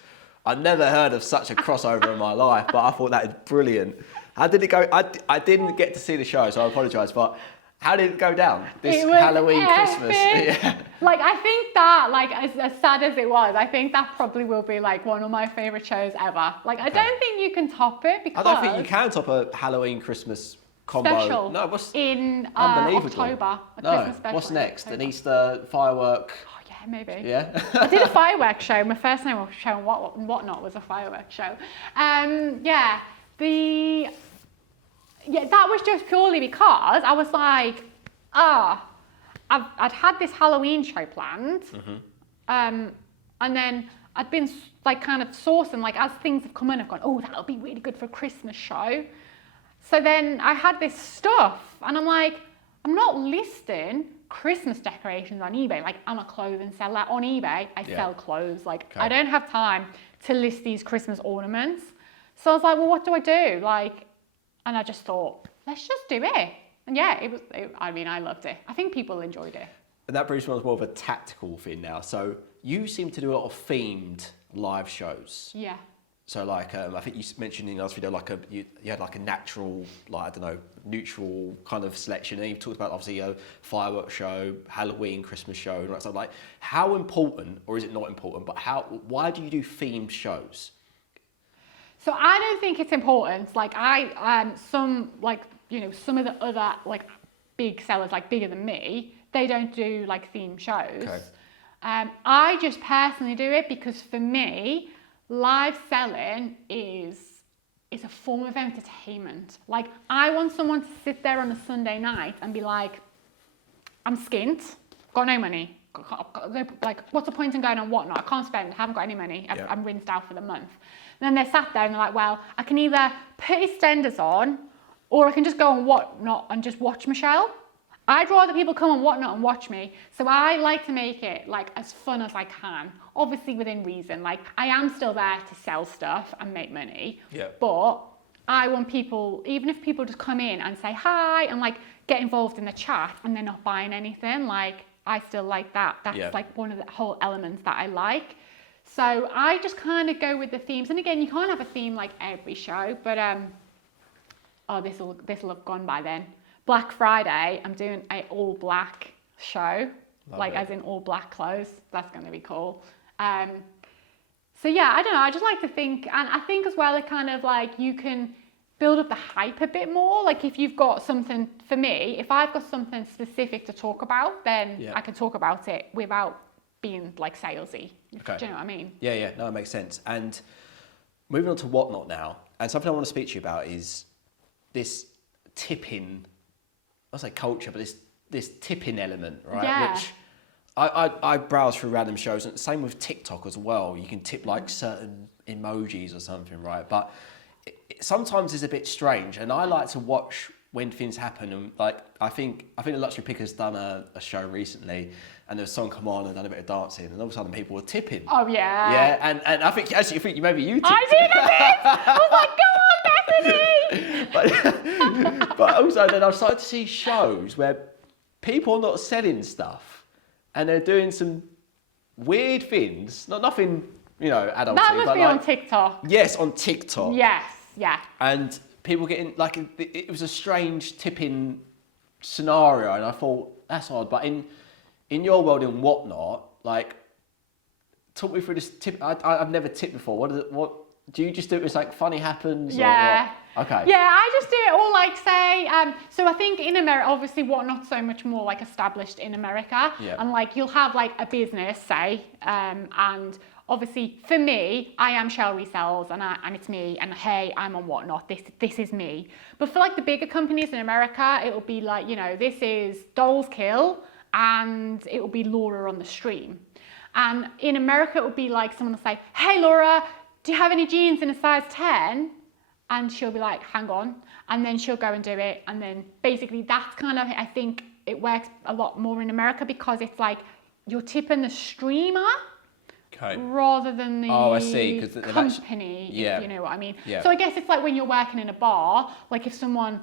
I'd never heard of such a crossover in my life, but I thought that was brilliant. How did it go? I didn't get to see the show, so I apologise, but how did it go down? This Halloween, epic. Christmas. Like I think that, like as sad as it was, I think that probably will be like one of my favourite shows ever. Like I don't think you can top it, because I don't think you can top a Halloween Christmas combo. Special. No, what's in October. Christmas special. What's next? An Easter firework. Maybe. Yeah. I did a fireworks show. My first name show and Whatnot was a fireworks show. That was just purely because I was like, I'd had this Halloween show planned, and then I'd been like kind of sourcing, like as things have come in, I've gone, oh, that'll be really good for a Christmas show. So then I had this stuff, and I'm like, I'm not listing Christmas decorations on eBay. Like I'm a clothing seller on eBay. I sell clothes. Like I don't have time to list these Christmas ornaments. So I was like, well, what do I do? Like, and I just thought, let's just do it. And yeah, I loved it. I think people enjoyed it. And that brings me on more of a tactical thing now. So you seem to do a lot of themed live shows. Yeah. So like, I think you mentioned in the last video, like you had like a natural, like, I don't know, neutral kind of selection. And you talked about obviously a fireworks show, Halloween, Christmas show, and all that stuff. Like, how important, or is it not important, but why do you do themed shows? So I don't think it's important. Like some of the other like big sellers, like bigger than me, they don't do like theme shows. Okay. I just personally do it because for me, live selling is a form of entertainment. Like I want someone to sit there on a Sunday night and be like, I'm skint, got no money. Like, what's the point in going on Whatnot? I can't spend, I haven't got any money. I'm rinsed out for the month. And then they're sat there and they're like, well, I can either put EastEnders on or I can just go on Whatnot and just watch Michelle. I'd rather people come on Whatnot and watch me. So I like to make it like as fun as I can, obviously within reason. Like I am still there to sell stuff and make money, but I want people, even if people just come in and say hi and like get involved in the chat and they're not buying anything, like I still like that. That's like one of the whole elements that I like. So I just kind of go with the themes. And again, you can't have a theme like every show, but this'll have gone by then. Black Friday, I'm doing an all black show, as in all black clothes. That's going to be cool. So yeah, I don't know. I just like to think, and I think as well, it kind of like you can build up the hype a bit more. Like if you've got something, for me, if I've got something specific to talk about, then I can talk about it without being like salesy. Okay. Do you know what I mean? Yeah, no, it makes sense. And moving on to Whatnot now, and something I want to speak to you about is this tipping, I say culture, but this tipping element, right? Yeah. Which I browse through random shows, and same with TikTok as well. You can tip like certain emojis or something, right? But sometimes it's a bit strange, and I like to watch when things happen. And like I think the Luxury Picker's done a show recently, and there was someone come on and done a bit of dancing, and all of a sudden people were tipping. Oh yeah. Yeah, and I think maybe you tipped. I did. I was like, go on, Bethany. But also then I've started to see shows where people are not selling stuff, and they're doing some weird things. Nothing, adult. That must but be on TikTok. Yes, on TikTok. Yes, yeah. And people getting like it was a strange tipping scenario, and I thought that's odd. But in your world and Whatnot, like, talk me through this tip. I've never tipped before. What do you just do? It's like funny happens. Yeah. Or what? Okay. Yeah, I just do it all like say. So I think in America, obviously, Whatnot's so much more like established in America, and like you'll have like a business, say, and obviously for me, I am Shell Resells, and it's me, and hey, I'm on Whatnot. This is me. But for like the bigger companies in America, it will be like this is Doll's Kill, and it will be Laura on the stream. And in America, it would be like someone will say, hey Laura, do you have any jeans in a size 10? And she'll be like, hang on. And then she'll go and do it. And then basically that's kind of, I think it works a lot more in America because it's like you're tipping the streamer rather than the company, if you know what I mean. Yeah. So I guess it's like when you're working in a bar, like if someone,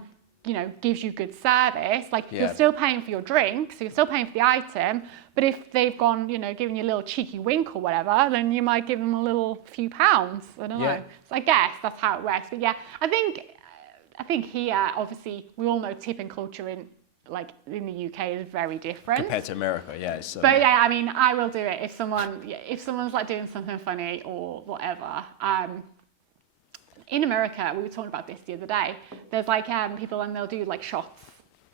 gives you good service, like you're still paying for your drink, so you're still paying for the item, but if they've gone, giving you a little cheeky wink or whatever, then you might give them a little few pounds. I don't know. So I guess that's how it works. But yeah, I think here, obviously, we all know tipping culture in the UK is very different compared to America. Yeah. But yeah, I mean, I will do it if someone's like doing something funny or whatever. In America, we were talking about this the other day. There's like people and they'll do like shots.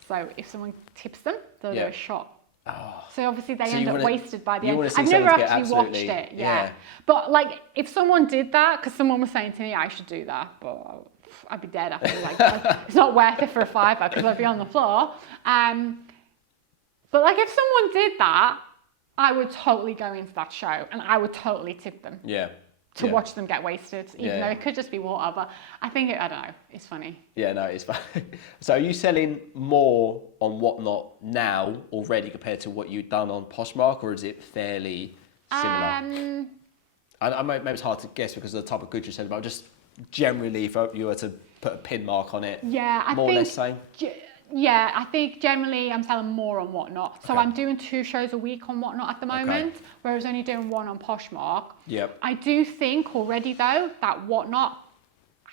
So if someone tips them, they'll do a shot. Oh. So obviously they end up wasted by the end. I've never actually watched it. Yeah. But like if someone did that, because someone was saying to me I should do that, but I'd be dead after like it's not worth it for a $5 because I'd be on the floor. But like if someone did that, I would totally go into that show and I would totally tip them. Yeah. To watch them get wasted, even though it could just be water. But I think, I don't know, it's funny. Yeah, no, it's funny. So are you selling more on Whatnot now already compared to what you've done on Poshmark, or is it fairly similar? Maybe it's hard to guess because of the type of goods you're selling, but just generally, if you were to put a pin mark on it, more or less same? Yeah, I think generally I'm selling more on Whatnot. So I'm doing 2 shows a week on Whatnot at the moment, whereas only doing 1 on Poshmark. Yep. I do think already though that Whatnot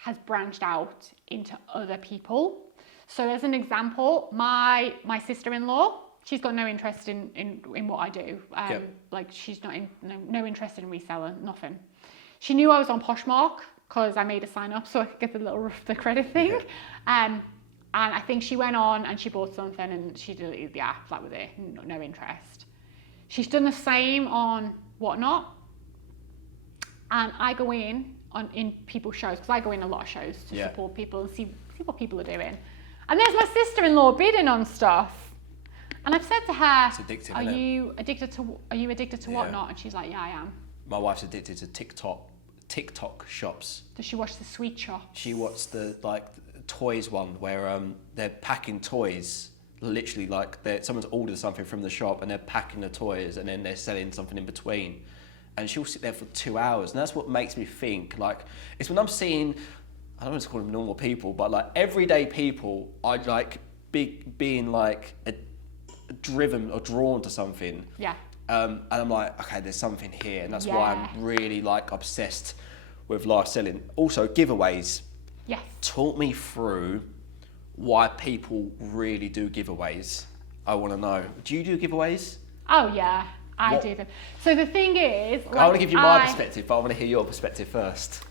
has branched out into other people. So as an example, my sister-in-law, she's got no interest in what I do. Like she's not no interest in reseller, nothing. She knew I was on Poshmark because I made her sign up so I could get the credit thing. And I think she went on and she bought something and she deleted the app. That was it. No interest. She's done the same on Whatnot. And I go in people's shows, because I go in a lot of shows to support people and see what people are doing. And there's my sister-in-law bidding on stuff. And I've said to her, it's addictive, are you addicted to Whatnot? And she's like, yeah, I am. My wife's addicted to TikTok shops. Does she watch the sweet shop? She watched the toys one where they're packing toys, literally like someone's ordered something from the shop and they're packing the toys and then they're selling something in between. And she'll sit there for 2 hours, and that's what makes me think, like, it's when I'm seeing, I don't want to call them normal people, but like everyday people, I like being like driven or drawn to something. Yeah. And I'm like, okay, there's something here, and that's why I'm really like obsessed with live selling. Also, giveaways. Yes. Talk me through why people really do giveaways. I want to know. Do you do giveaways? Oh yeah. I do them. So the thing is, I want to give you my perspective, but I want to hear your perspective first.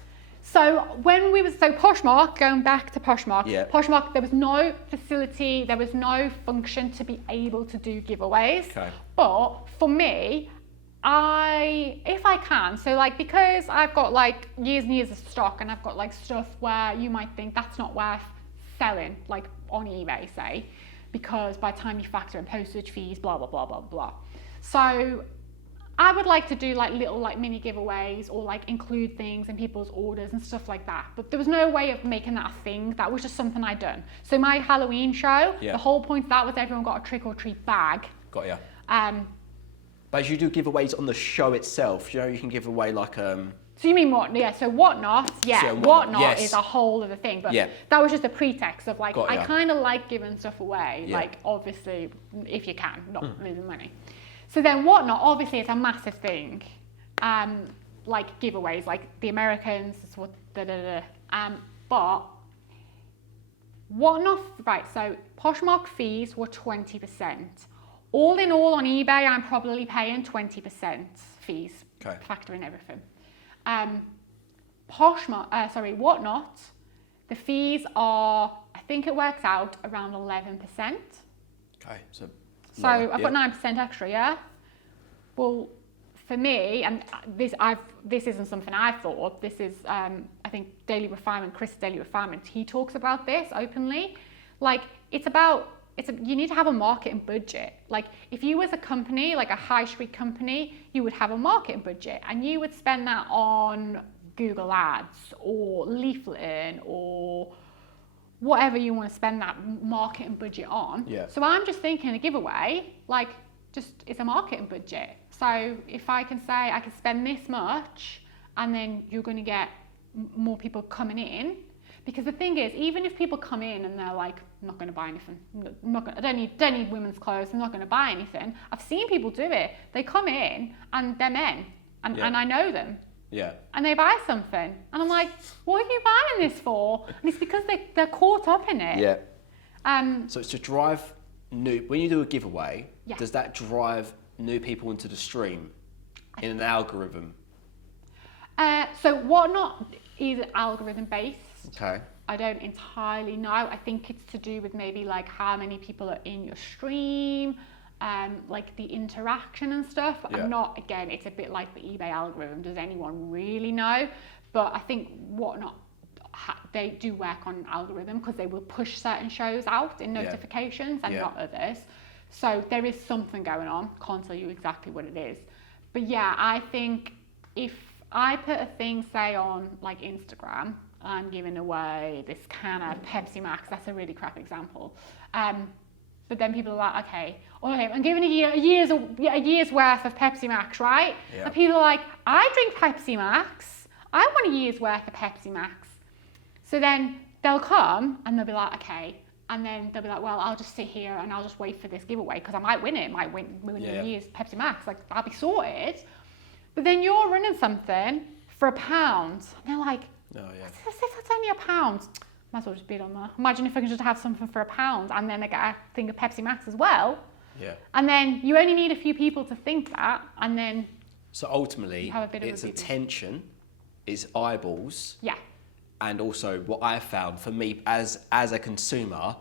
So when Poshmark, going back to Poshmark, Poshmark, there was no facility, there was no function to be able to do giveaways. Okay. But for me, if I can, so like, because I've got like years and years of stock, and I've got like stuff where you might think that's not worth selling, like on eBay, say, because by the time you factor in postage fees, blah, blah, blah, blah, blah. So I would like to do like little like mini giveaways or like include things in people's orders and stuff like that. But there was no way of making that a thing. That was just something I'd done. So my Halloween show, the whole point of that was everyone got a trick or treat bag. Got ya. But as you do giveaways on the show itself, you know, you can give away like So you mean what? Yeah. So Whatnot. Yeah. So Whatnot is a whole other thing. But that was just a pretext of like I kind of like giving stuff away. Like obviously, if you can, not losing money. So then Whatnot, obviously it's a massive thing, like giveaways, like the Americans, it's what, but Whatnot, right, so Poshmark fees were 20%. All in all on eBay, I'm probably paying 20% fees, factoring everything. Whatnot, the fees are, I think it works out around 11%. Okay, so I've got 9% extra, yeah? Well, for me, and this isn't something I've thought of, this is, I think, Chris Daily Refinement, he talks about this openly. Like, you need to have a marketing budget. Like, if you was a company, like a high street company, you would have a marketing budget, and you would spend that on Google Ads, or leafleting, or whatever you want to spend that marketing budget on. Yeah. So I'm just thinking a giveaway, like, it's a marketing budget. So if I can say I can spend this much, and then you're going to get more people coming in, because the thing is, even if people come in and they're like, I'm not going to buy anything, I don't need women's clothes, I'm not going to buy anything. I've seen people do it. They come in and they're men, and I know them. Yeah. And they buy something. And I'm like, what are you buying this for? And it's because they're caught up in it. Yeah. So it's to drive when you do a giveaway, does that drive new people into the stream in an algorithm? So Whatnot is algorithm based. Okay. I don't entirely know. I think it's to do with maybe like how many people are in your stream, like the interaction and stuff. Yeah. I'm not, again, it's a bit like the eBay algorithm. Does anyone really know? But I think Whatnot, they do work on algorithm because they will push certain shows out in notifications and not others. So there is something going on. Can't tell you exactly what it is. But yeah, I think if I put a thing, say, on like Instagram, I'm giving away this can of Pepsi Max. That's a really crap example. But then people are like, okay, I'm giving a year's worth of Pepsi Max, right? Yeah. And people are like, I drink Pepsi Max. I want a year's worth of Pepsi Max. So then they'll come and they'll be like, okay. And then they'll be like, well, I'll just sit here and I'll just wait for this giveaway because I might win it. Might win a year's Pepsi Max. Like, I'll be sorted. But then you're running something for £1. And they're like, that's only £1. Might as well just bid on that. Imagine if I could just have something for £1 and then I get a thing of Pepsi Max as well. Yeah. And then you only need a few people to think that, and then so ultimately it's attention, it's eyeballs. Yeah. and also what I found for me as a consumer,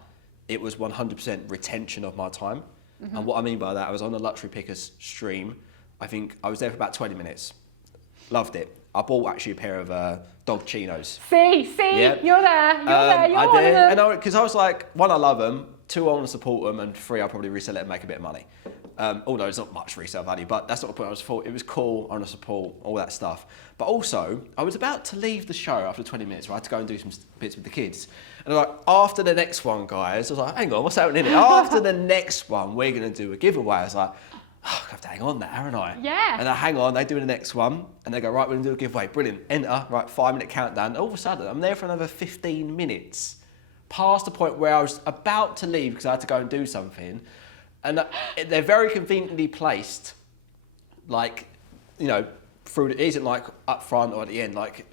it was 100% retention of my time. And what I mean by that, I was on the Luxury Pickers stream. I think I was there for about 20 minutes. Loved it. I bought actually a pair of dog chinos. See, yep. You're there, you're one of them. And because I was like, one, I love them, two, I want to support them, and three, I'll probably resell it and make a bit of money. Although it's not much resale value, but that's not the point. It was cool, I want to support, all that stuff. But also, I was about to leave the show after 20 minutes, where I had to go and do some bits with the kids. And I was like, after the next one, guys, I was like, hang on, what's happening here? After the next one, we're going to do a giveaway. I was like, oh, I have to hang on there, haven't I? Yeah. And I hang on, they do the next one, and they go, right, we're going to do a giveaway. Brilliant. Enter, right, 5-minute countdown. All of a sudden, I'm there for another 15 minutes, past the point where I was about to leave because I had to go and do something. And they're very conveniently placed, like, you know, through it isn't like up front or at the end, like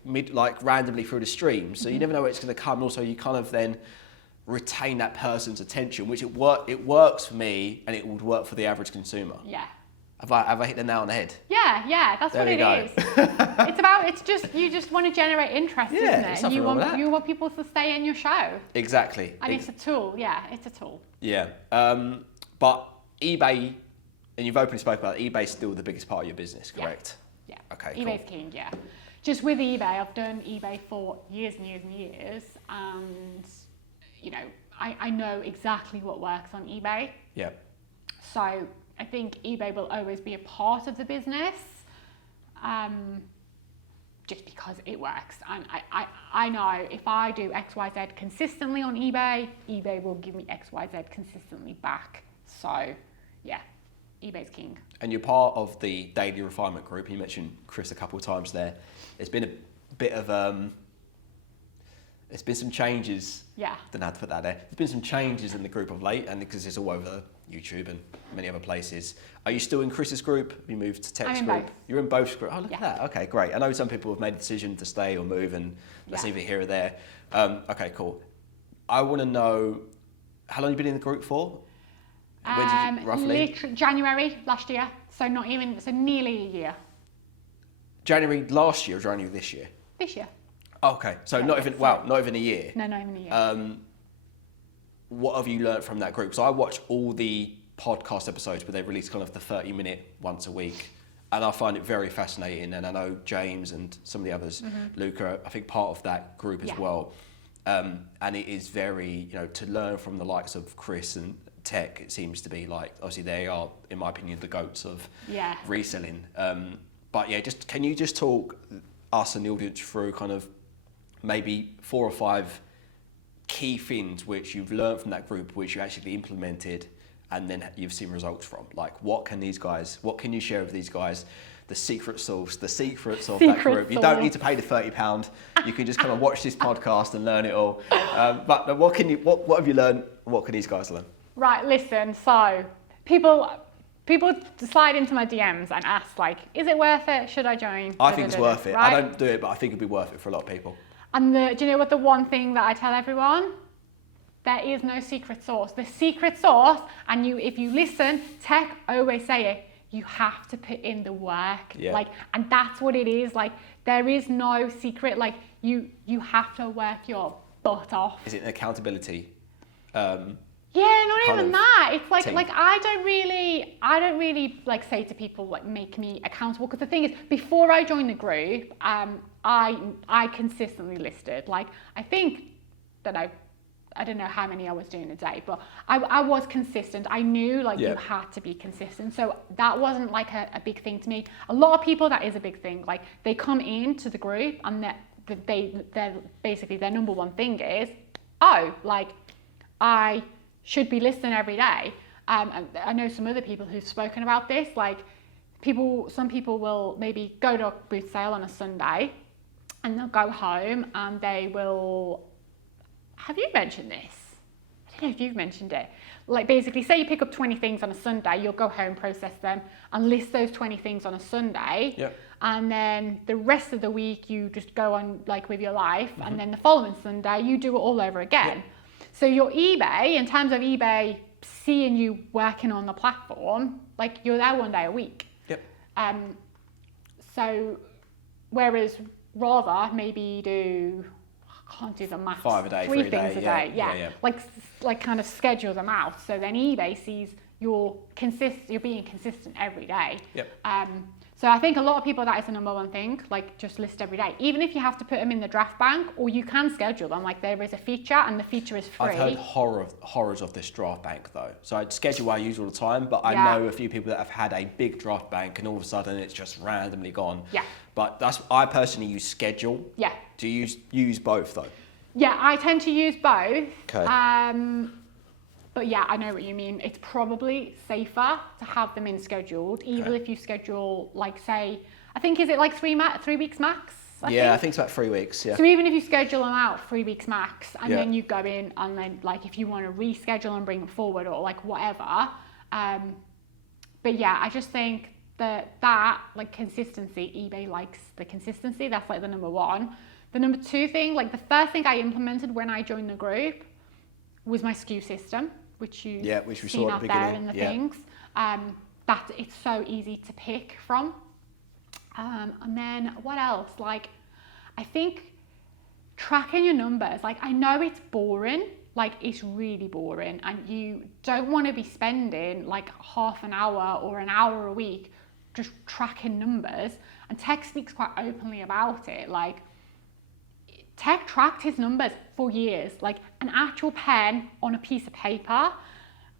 randomly through the stream. So you never know where it's going to come. And also, you kind of then retain that person's attention, which it works for me, and it would work for the average consumer. Yeah. Have I hit the nail on the head? Yeah, that's what it is. You just want to generate interest, isn't it? And you want people to stay in your show. Exactly. And it's a tool. Yeah, it's a tool. Yeah. But eBay, and you've openly spoken about it, eBay's still the biggest part of your business, correct? Yeah. Okay, eBay's cool. king, yeah. Just with eBay, I've done eBay for years and years and years, and, you know, I know exactly what works on eBay. Yeah. So I think eBay will always be a part of the business, just because it works. And I know if I do XYZ consistently on eBay, eBay will give me XYZ consistently back. So yeah, eBay's king. And you're part of the Daily Refinement group. You mentioned Chris a couple of times there. There's been a bit of there's been some changes. Yeah. Don't have to put that there. There's been some changes in the group of late, and because it's all over YouTube and many other places. Are you still in Chris's group? Have you moved to Tech's group? Both. You're in both groups. Oh, look at that. Okay, great. I know some people have made a decision to stay or move, and that's either here or there. Okay, cool. I want to know, how long have you been in the group for? When did you, roughly? January last year. So nearly a year. January last year or January this year? This year. Okay, so not even a year. No, not even a year. What have you learned from that group? So I watch all the podcast episodes where they release kind of the 30-minute once a week, and I find it very fascinating. And I know James and some of the others, Luca, I think part of that group as well. And it is very, you know, to learn from the likes of Chris and Tech, it seems to be like, obviously they are, in my opinion, the goats of reselling. But yeah, can you just talk us and the audience through kind of maybe 4 or 5 key things which you've learned from that group, which you actually implemented and then you've seen results from? Like, what can you share with these guys? The secret sauce, the secrets of that group. You don't need to pay the £30. You can just come and watch this podcast and learn it all. But what have you learned? What can these guys learn? Right, listen, so people slide into my DMs and ask, like, is it worth it? Should I join? I think it's worth it. Right? I don't do it, but I think it'd be worth it for a lot of people. And do you know what the one thing that I tell everyone? There is no secret sauce. The secret sauce, and if you listen, Tech always say it, you have to put in the work. Yeah. Like, and that's what it is. Like, there is no secret. Like, you have to work your butt off. Is it an accountability? Yeah, not even that. It's like team. like I don't really like say to people like make me accountable, because the thing is, before I joined the group, I consistently listed. Like, I think that I don't know how many I was doing a day, but I was consistent. I knew you had to be consistent. So that wasn't like a big thing to me. A lot of people, that is a big thing. Like, they come into the group and they're basically their number one thing is, I should be listening every day. And I know some other people who've spoken about this. Like, some people will maybe go to a boot sale on a Sunday and they'll go home and they will. Have you mentioned this? I don't know if you've mentioned it. Like, basically, say you pick up 20 things on a Sunday, you'll go home, process them, and list those 20 things on a Sunday. Yep. And then the rest of the week, you just go on like with your life, and then the following Sunday, you do it all over again. Yep. So your eBay, in terms of eBay seeing you working on the platform, like, you're there one day a week. Yep. So whereas rather maybe do I can't do the maths. 5 a day, 3 3 a things day, a yeah, day. Yeah. yeah. Like kind of schedule them out. So then eBay sees you're being consistent every day. Yep. So I think a lot of people, that is the number one thing, like just list every day. Even if you have to put them in the draft bank, or you can schedule them, like there is a feature and the feature is free. I've heard horrors of this draft bank though. So I schedule what I use all the time, but I know a few people that have had a big draft bank and all of a sudden it's just randomly gone. Yeah. But I personally use schedule. Yeah. Do you use both though? Yeah, I tend to use both. Okay. But yeah, I know what you mean. It's probably safer to have them in scheduled, even if you schedule, like, say, I think, is it like 3 weeks max? I think it's about 3 weeks, yeah. So even if you schedule them out 3 weeks max, and then you go in and then, like, if you want to reschedule and bring them forward or, like, whatever. But yeah, I just think that, like, consistency, eBay likes the consistency. That's, like, the number one. The number two thing, like, the first thing I implemented when I joined the group was my SKU system, which we seen out there in the things. That it's so easy to pick from. And then what else? Like, I think tracking your numbers, like, I know it's boring, like, it's really boring, and you don't want to be spending like half an hour or an hour a week just tracking numbers. And Tech speaks quite openly about it. Like, Tech tracked his numbers for years, like an actual pen on a piece of paper.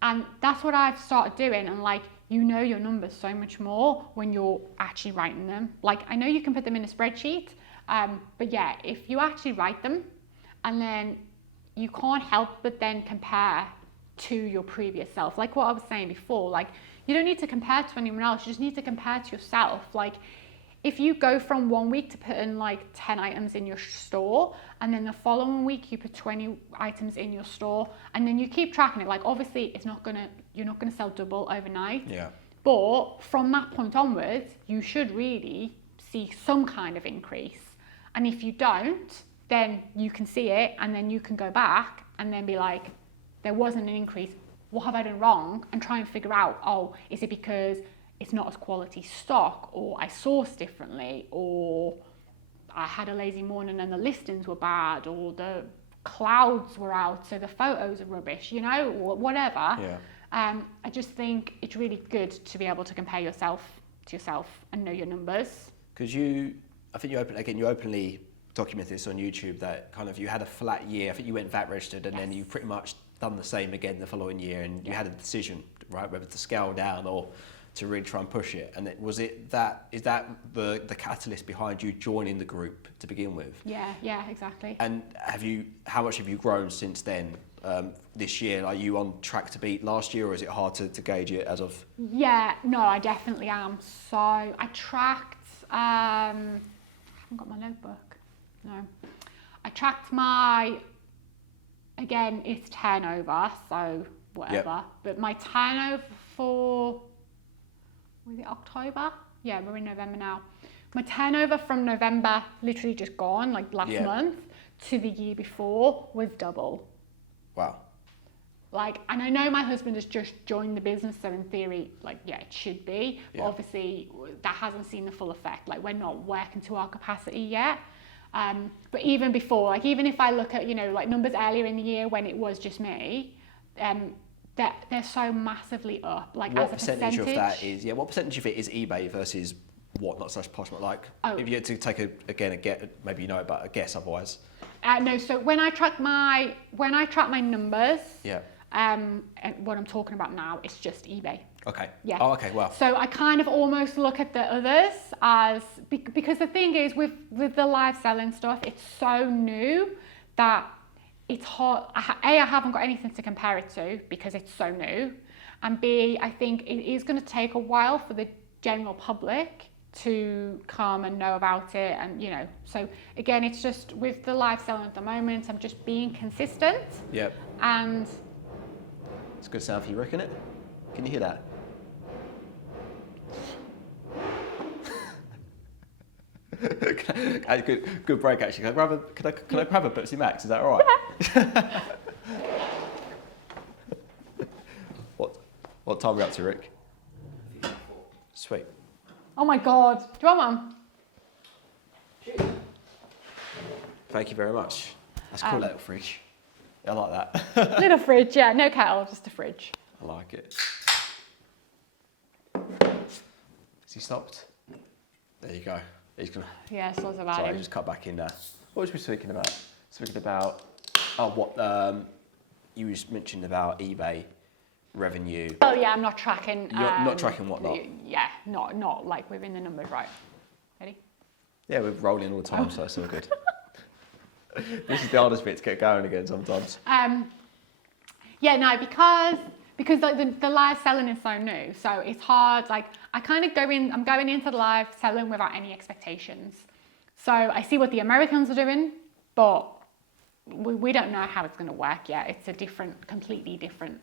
And that's what I've started doing. And like, you know your numbers so much more when you're actually writing them. Like, I know you can put them in a spreadsheet, but yeah, if you actually write them, and then you can't help but then compare to your previous self. Like what I was saying before, like, you don't need to compare to anyone else, you just need to compare to yourself. Like, if you go from 1 week to put in like 10 items in your store, and then the following week you put 20 items in your store, and then you keep tracking it, like, obviously you're not gonna sell double overnight. Yeah. But from that point onwards, you should really see some kind of increase. And if you don't, then you can see it, and then you can go back and then be like, there wasn't an increase. What have I done wrong? And try and figure out, oh, is it because it's not as quality stock, or I sourced differently, or I had a lazy morning and the listings were bad, or the clouds were out so the photos are rubbish, you know, or whatever. Yeah. I just think it's really good to be able to compare yourself to yourself and know your numbers. Because I think you openly documented this on YouTube, that kind of you had a flat year. I think you went VAT registered, and then you pretty much done the same again the following year, and you had a decision, right, whether to scale down or to really try and push it. And is that the catalyst behind you joining the group to begin with? Yeah, exactly. And how much have you grown since then? This year, are you on track to beat last year, or is it hard to gauge it as of? Yeah, no, I definitely am. So I tracked, I haven't got my notebook, no. I tracked again, it's turnover, so whatever, but my turnover for, was it October? Yeah, we're in November now. My turnover from November, literally just gone, like last month, to the year before was double. Wow. Like, and I know my husband has just joined the business, so in theory, like, yeah, it should be. But obviously, that hasn't seen the full effect. Like, we're not working to our capacity yet. But even before, like, even if I look at, you know, like numbers earlier in the year when it was just me, they're so massively up. Like, what as a percentage of that is? Yeah, what percentage of it is eBay versus whatnot/Poshmark? Like, if you had to take a guess, maybe you know it, but a guess otherwise. No, so when I track my numbers, and what I'm talking about now, it's just eBay. Okay. Yeah. Oh, okay. Well. So I kind of almost look at the others as, because the thing is with the live selling stuff, it's so new that it's hard. I haven't got anything to compare it to because it's so new, and B, I think it is going to take a while for the general public to come and know about it. And, you know, so again, it's just with the live selling at the moment, I'm just being consistent. Yep. And it's a good sound for you, reckon it? Can you hear that? Good break actually. Can I grab a Pepsi Max? Is that all right? Yeah. What time are we up to, Rick? Sweet. oh my God, do you want one? Thank you very much. That's cool, little fridge. I like that. Little fridge, yeah, no kettle, just a fridge. I like it. Has he stopped? There you go. He's gonna. Yeah, so it's about Sorry, him. just cut back in there. What was we speaking about? Speaking about what you was mentioning about eBay revenue. Oh yeah, I'm not tracking. You're not tracking what not? Yeah, not like within the numbers, right? Ready? Yeah, we're rolling all the time, so it's all good. This is the hardest bit to get going again sometimes. Yeah, no, because like the live selling is so new, so it's hard. Like I'm going into the live selling without any expectations. So I see what the Americans are doing, but we don't know how it's going to work yet. It's a completely different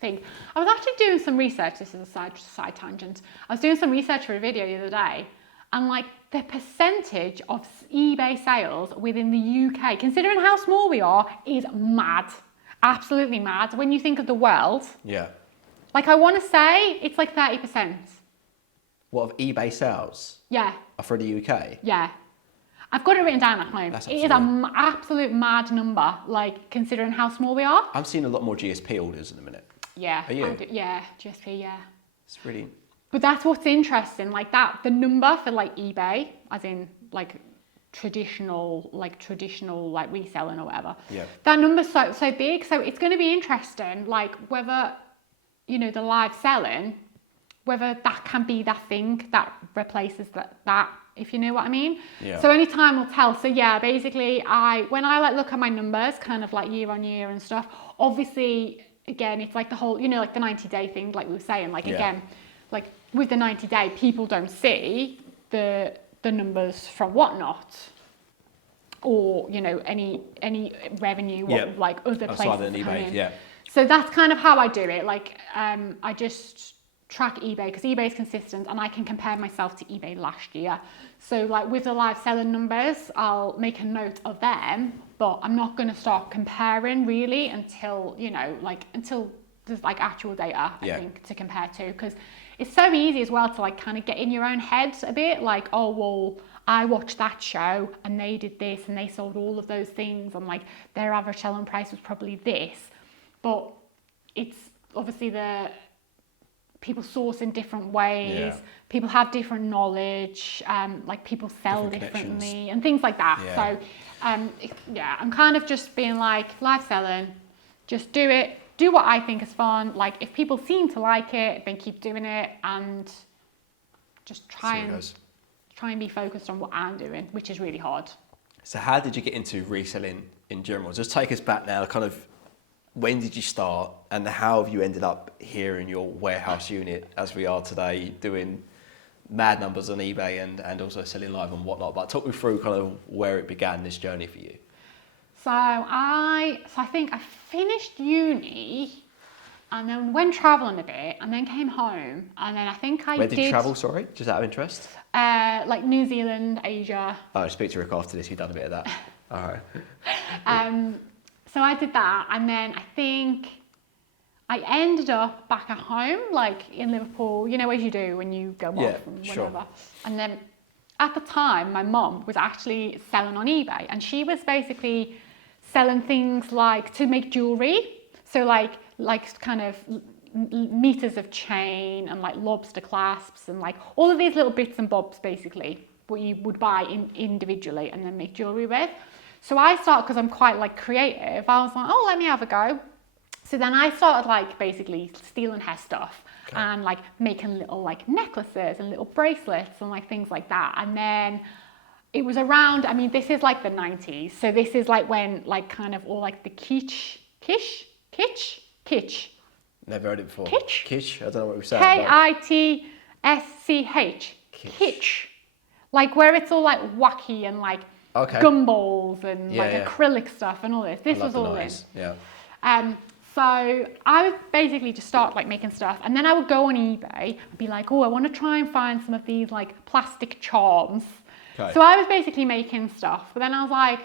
thing. I was actually doing some research. This is a side tangent. I was doing some research for a video the other day, and like the percentage of eBay sales within the UK, considering how small we are, is mad. Absolutely mad. When you think of the world. Yeah. Like I want to say it's like 30%. What, of eBay sales? Yeah. For the UK? Yeah. I've got it written down at home. That's It is an absolute mad number, like considering how small we are. I'm seeing a lot more GSP orders in a minute. Yeah. Are you? Yeah, GSP, yeah. It's brilliant. But that's what's interesting, like that, the number for like eBay, as in like traditional reselling or whatever. Yeah. That number's so big, so it's going to be interesting, like whether, you know, the live selling, whether that can be that thing that replaces that, if you know what I mean. Yeah. So only time will tell. So yeah, basically when I like look at my numbers, kind of like year on year and stuff, obviously, again, it's like the whole, you know, like the 90-day thing, like we were saying, like again, like with the 90-day, people don't see the numbers from Whatnot or, you know, any revenue like other places than eBay, in. So that's kind of how I do it. Like I just track eBay because eBay is consistent and I can compare myself to eBay last year. So like with the live selling numbers, I'll make a note of them, but I'm not going to start comparing really until, you know, like until there's like actual data, I think, to compare to, because it's so easy as well to like kind of get in your own head a bit, like, oh, well, I watched that show and they did this and they sold all of those things and like their average selling price was probably this. But it's obviously the people source in different ways, people have different knowledge, like people sell differently and things like that. So I'm kind of just being like, live selling, just do it. Do what I think is fun. Like if people seem to like it, then keep doing it and just try and be focused on what I'm doing, which is really hard. So how did you get into reselling in general? Just take us back now, kind of when did you start and how have you ended up here in your warehouse unit as we are today, doing mad numbers on eBay and also selling live and whatnot. But talk me through kind of where it began, this journey for you. So I think I finished uni and then went travelling a bit and then came home and then I think Where did you travel, sorry? Just out of interest? Like New Zealand, Asia. Oh, I'll speak to Rick after this, you've done a bit of that. All right. So I did that and then I think I ended up back at home, like in Liverpool, you know, as you do when you go off and whatever. Sure. And then at the time, my mum was actually selling on eBay and she was basically selling things like to make jewelry. So like kind of meters of chain and like lobster clasps and like all of these little bits and bobs basically what you would buy individually and then make jewelry with. So I started, because I'm quite like creative, I was like, oh, let me have a go. So then I started like basically stealing her stuff and like making little like necklaces and little bracelets and like things like that. And then it was around, I mean, this is like the 90s. So this is like when like kind of all like the kitsch. Never heard it before. Kitsch? I don't know what we're saying. Kitsch. Kitsch. Like where it's all like wacky and like gumballs and acrylic stuff and all this. This was all in. Yeah. So I would basically just start like making stuff and then I would go on eBay and be like, oh, I want to try and find some of these like plastic charms. Okay. So I was basically making stuff, but then I was like,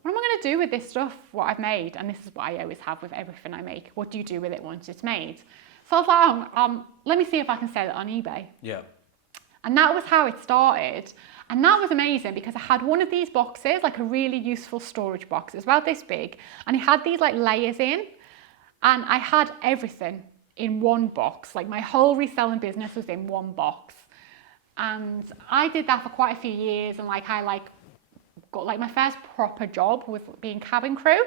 what am I going to do with this stuff, what I've made? And this is what I always have with everything I make. What do you do with it once it's made? So I was like, let me see if I can sell it on eBay. Yeah. And that was how it started. And that was amazing because I had one of these boxes, like a really useful storage box. It was about this big, and it had these like layers in, and I had everything in one box. Like my whole reselling business was in one box. And I did that for quite a few years, and like I got like my first proper job was being cabin crew.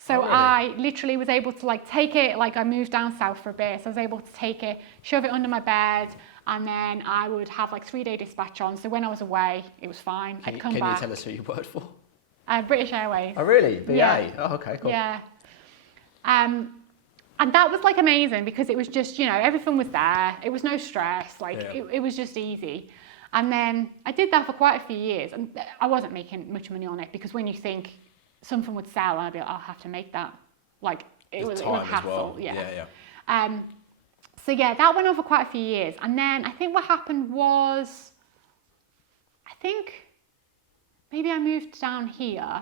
So really? I literally was able to like take it, like I moved down south for a bit, so I was able to take it, shove it under my bed, and then I would have like 3-day dispatch on. So when I was away, it was fine. I'd come back. Can you tell us who you worked for? British Airways. Oh really? BA? Yeah. Oh okay, cool. Yeah. And that was like amazing because it was just, you know, everything was there. It was no stress. Like it was just easy. And then I did that for quite a few years, and I wasn't making much money on it because when you think something would sell, I'd be like, oh, I'll have to make that. Like it was hassle. Well. Yeah. So yeah, that went on for quite a few years. And then I think what happened was, I think maybe I moved down here.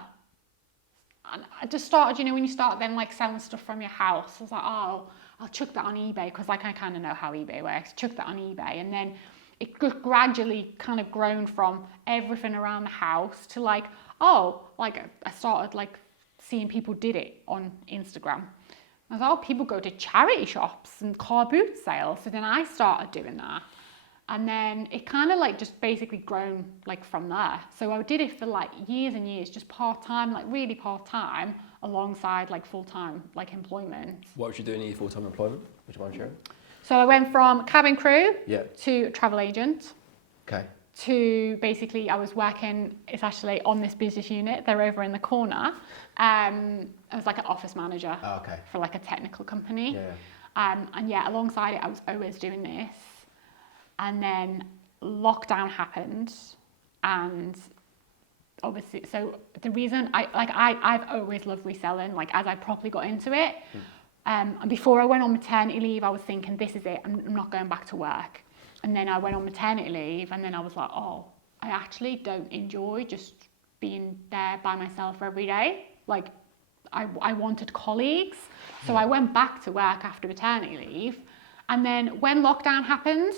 And I just started, you know, when you start then like selling stuff from your house, I was like, oh, I'll chuck that on eBay because like I kind of know how eBay works. Chuck that on eBay. And then it gradually kind of grown from everything around the house to like, oh, like I started like seeing people did it on Instagram. I was like, oh, people go to charity shops and car boot sales. So then I started doing that. And then it kind of like just basically grown like from there. So I did it for like years and years, just part-time, like really part-time alongside like full-time like employment. What was you doing in your full-time employment? Would you mind sharing? So I went from cabin crew to travel agent. Okay. To basically, I was working, it's actually on this business unit, they're over in the corner. I was like an office manager for like a technical company. And yeah, alongside it, I was always doing this. And then lockdown happened, and obviously, so the reason I've always loved reselling, like as I properly got into it. And before I went on maternity leave, I was thinking, this is it, I'm not going back to work. And then I went on maternity leave, and then I was like, oh, I actually don't enjoy just being there by myself every day. Like, I wanted colleagues. So I went back to work after maternity leave. And then when lockdown happened,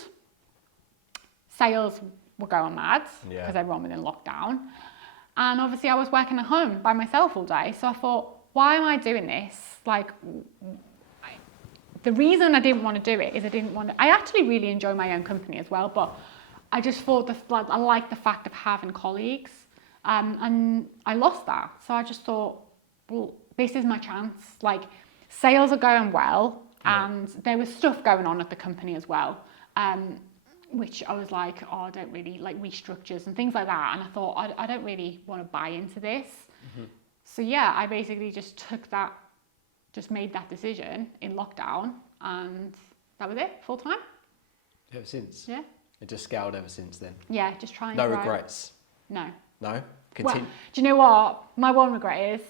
sales were going mad because everyone was in lockdown. And obviously I was working at home by myself all day. So I thought, why am I doing this? Like, the reason I didn't want to do it is I actually really enjoy my own company as well, but I just thought I like the fact of having colleagues, and I lost that. So I just thought, well, this is my chance. Like, sales are going well, and there was stuff going on at the company as well, which I was like, oh, I don't really like restructures and things like that. And I thought, I don't really want to buy into this. So yeah, I basically just made that decision in lockdown, and that was it, full time. Ever since? Yeah. It just scaled ever since then? Yeah, just trying No to grow. regrets? No. No? Well, do you know what? My one regret is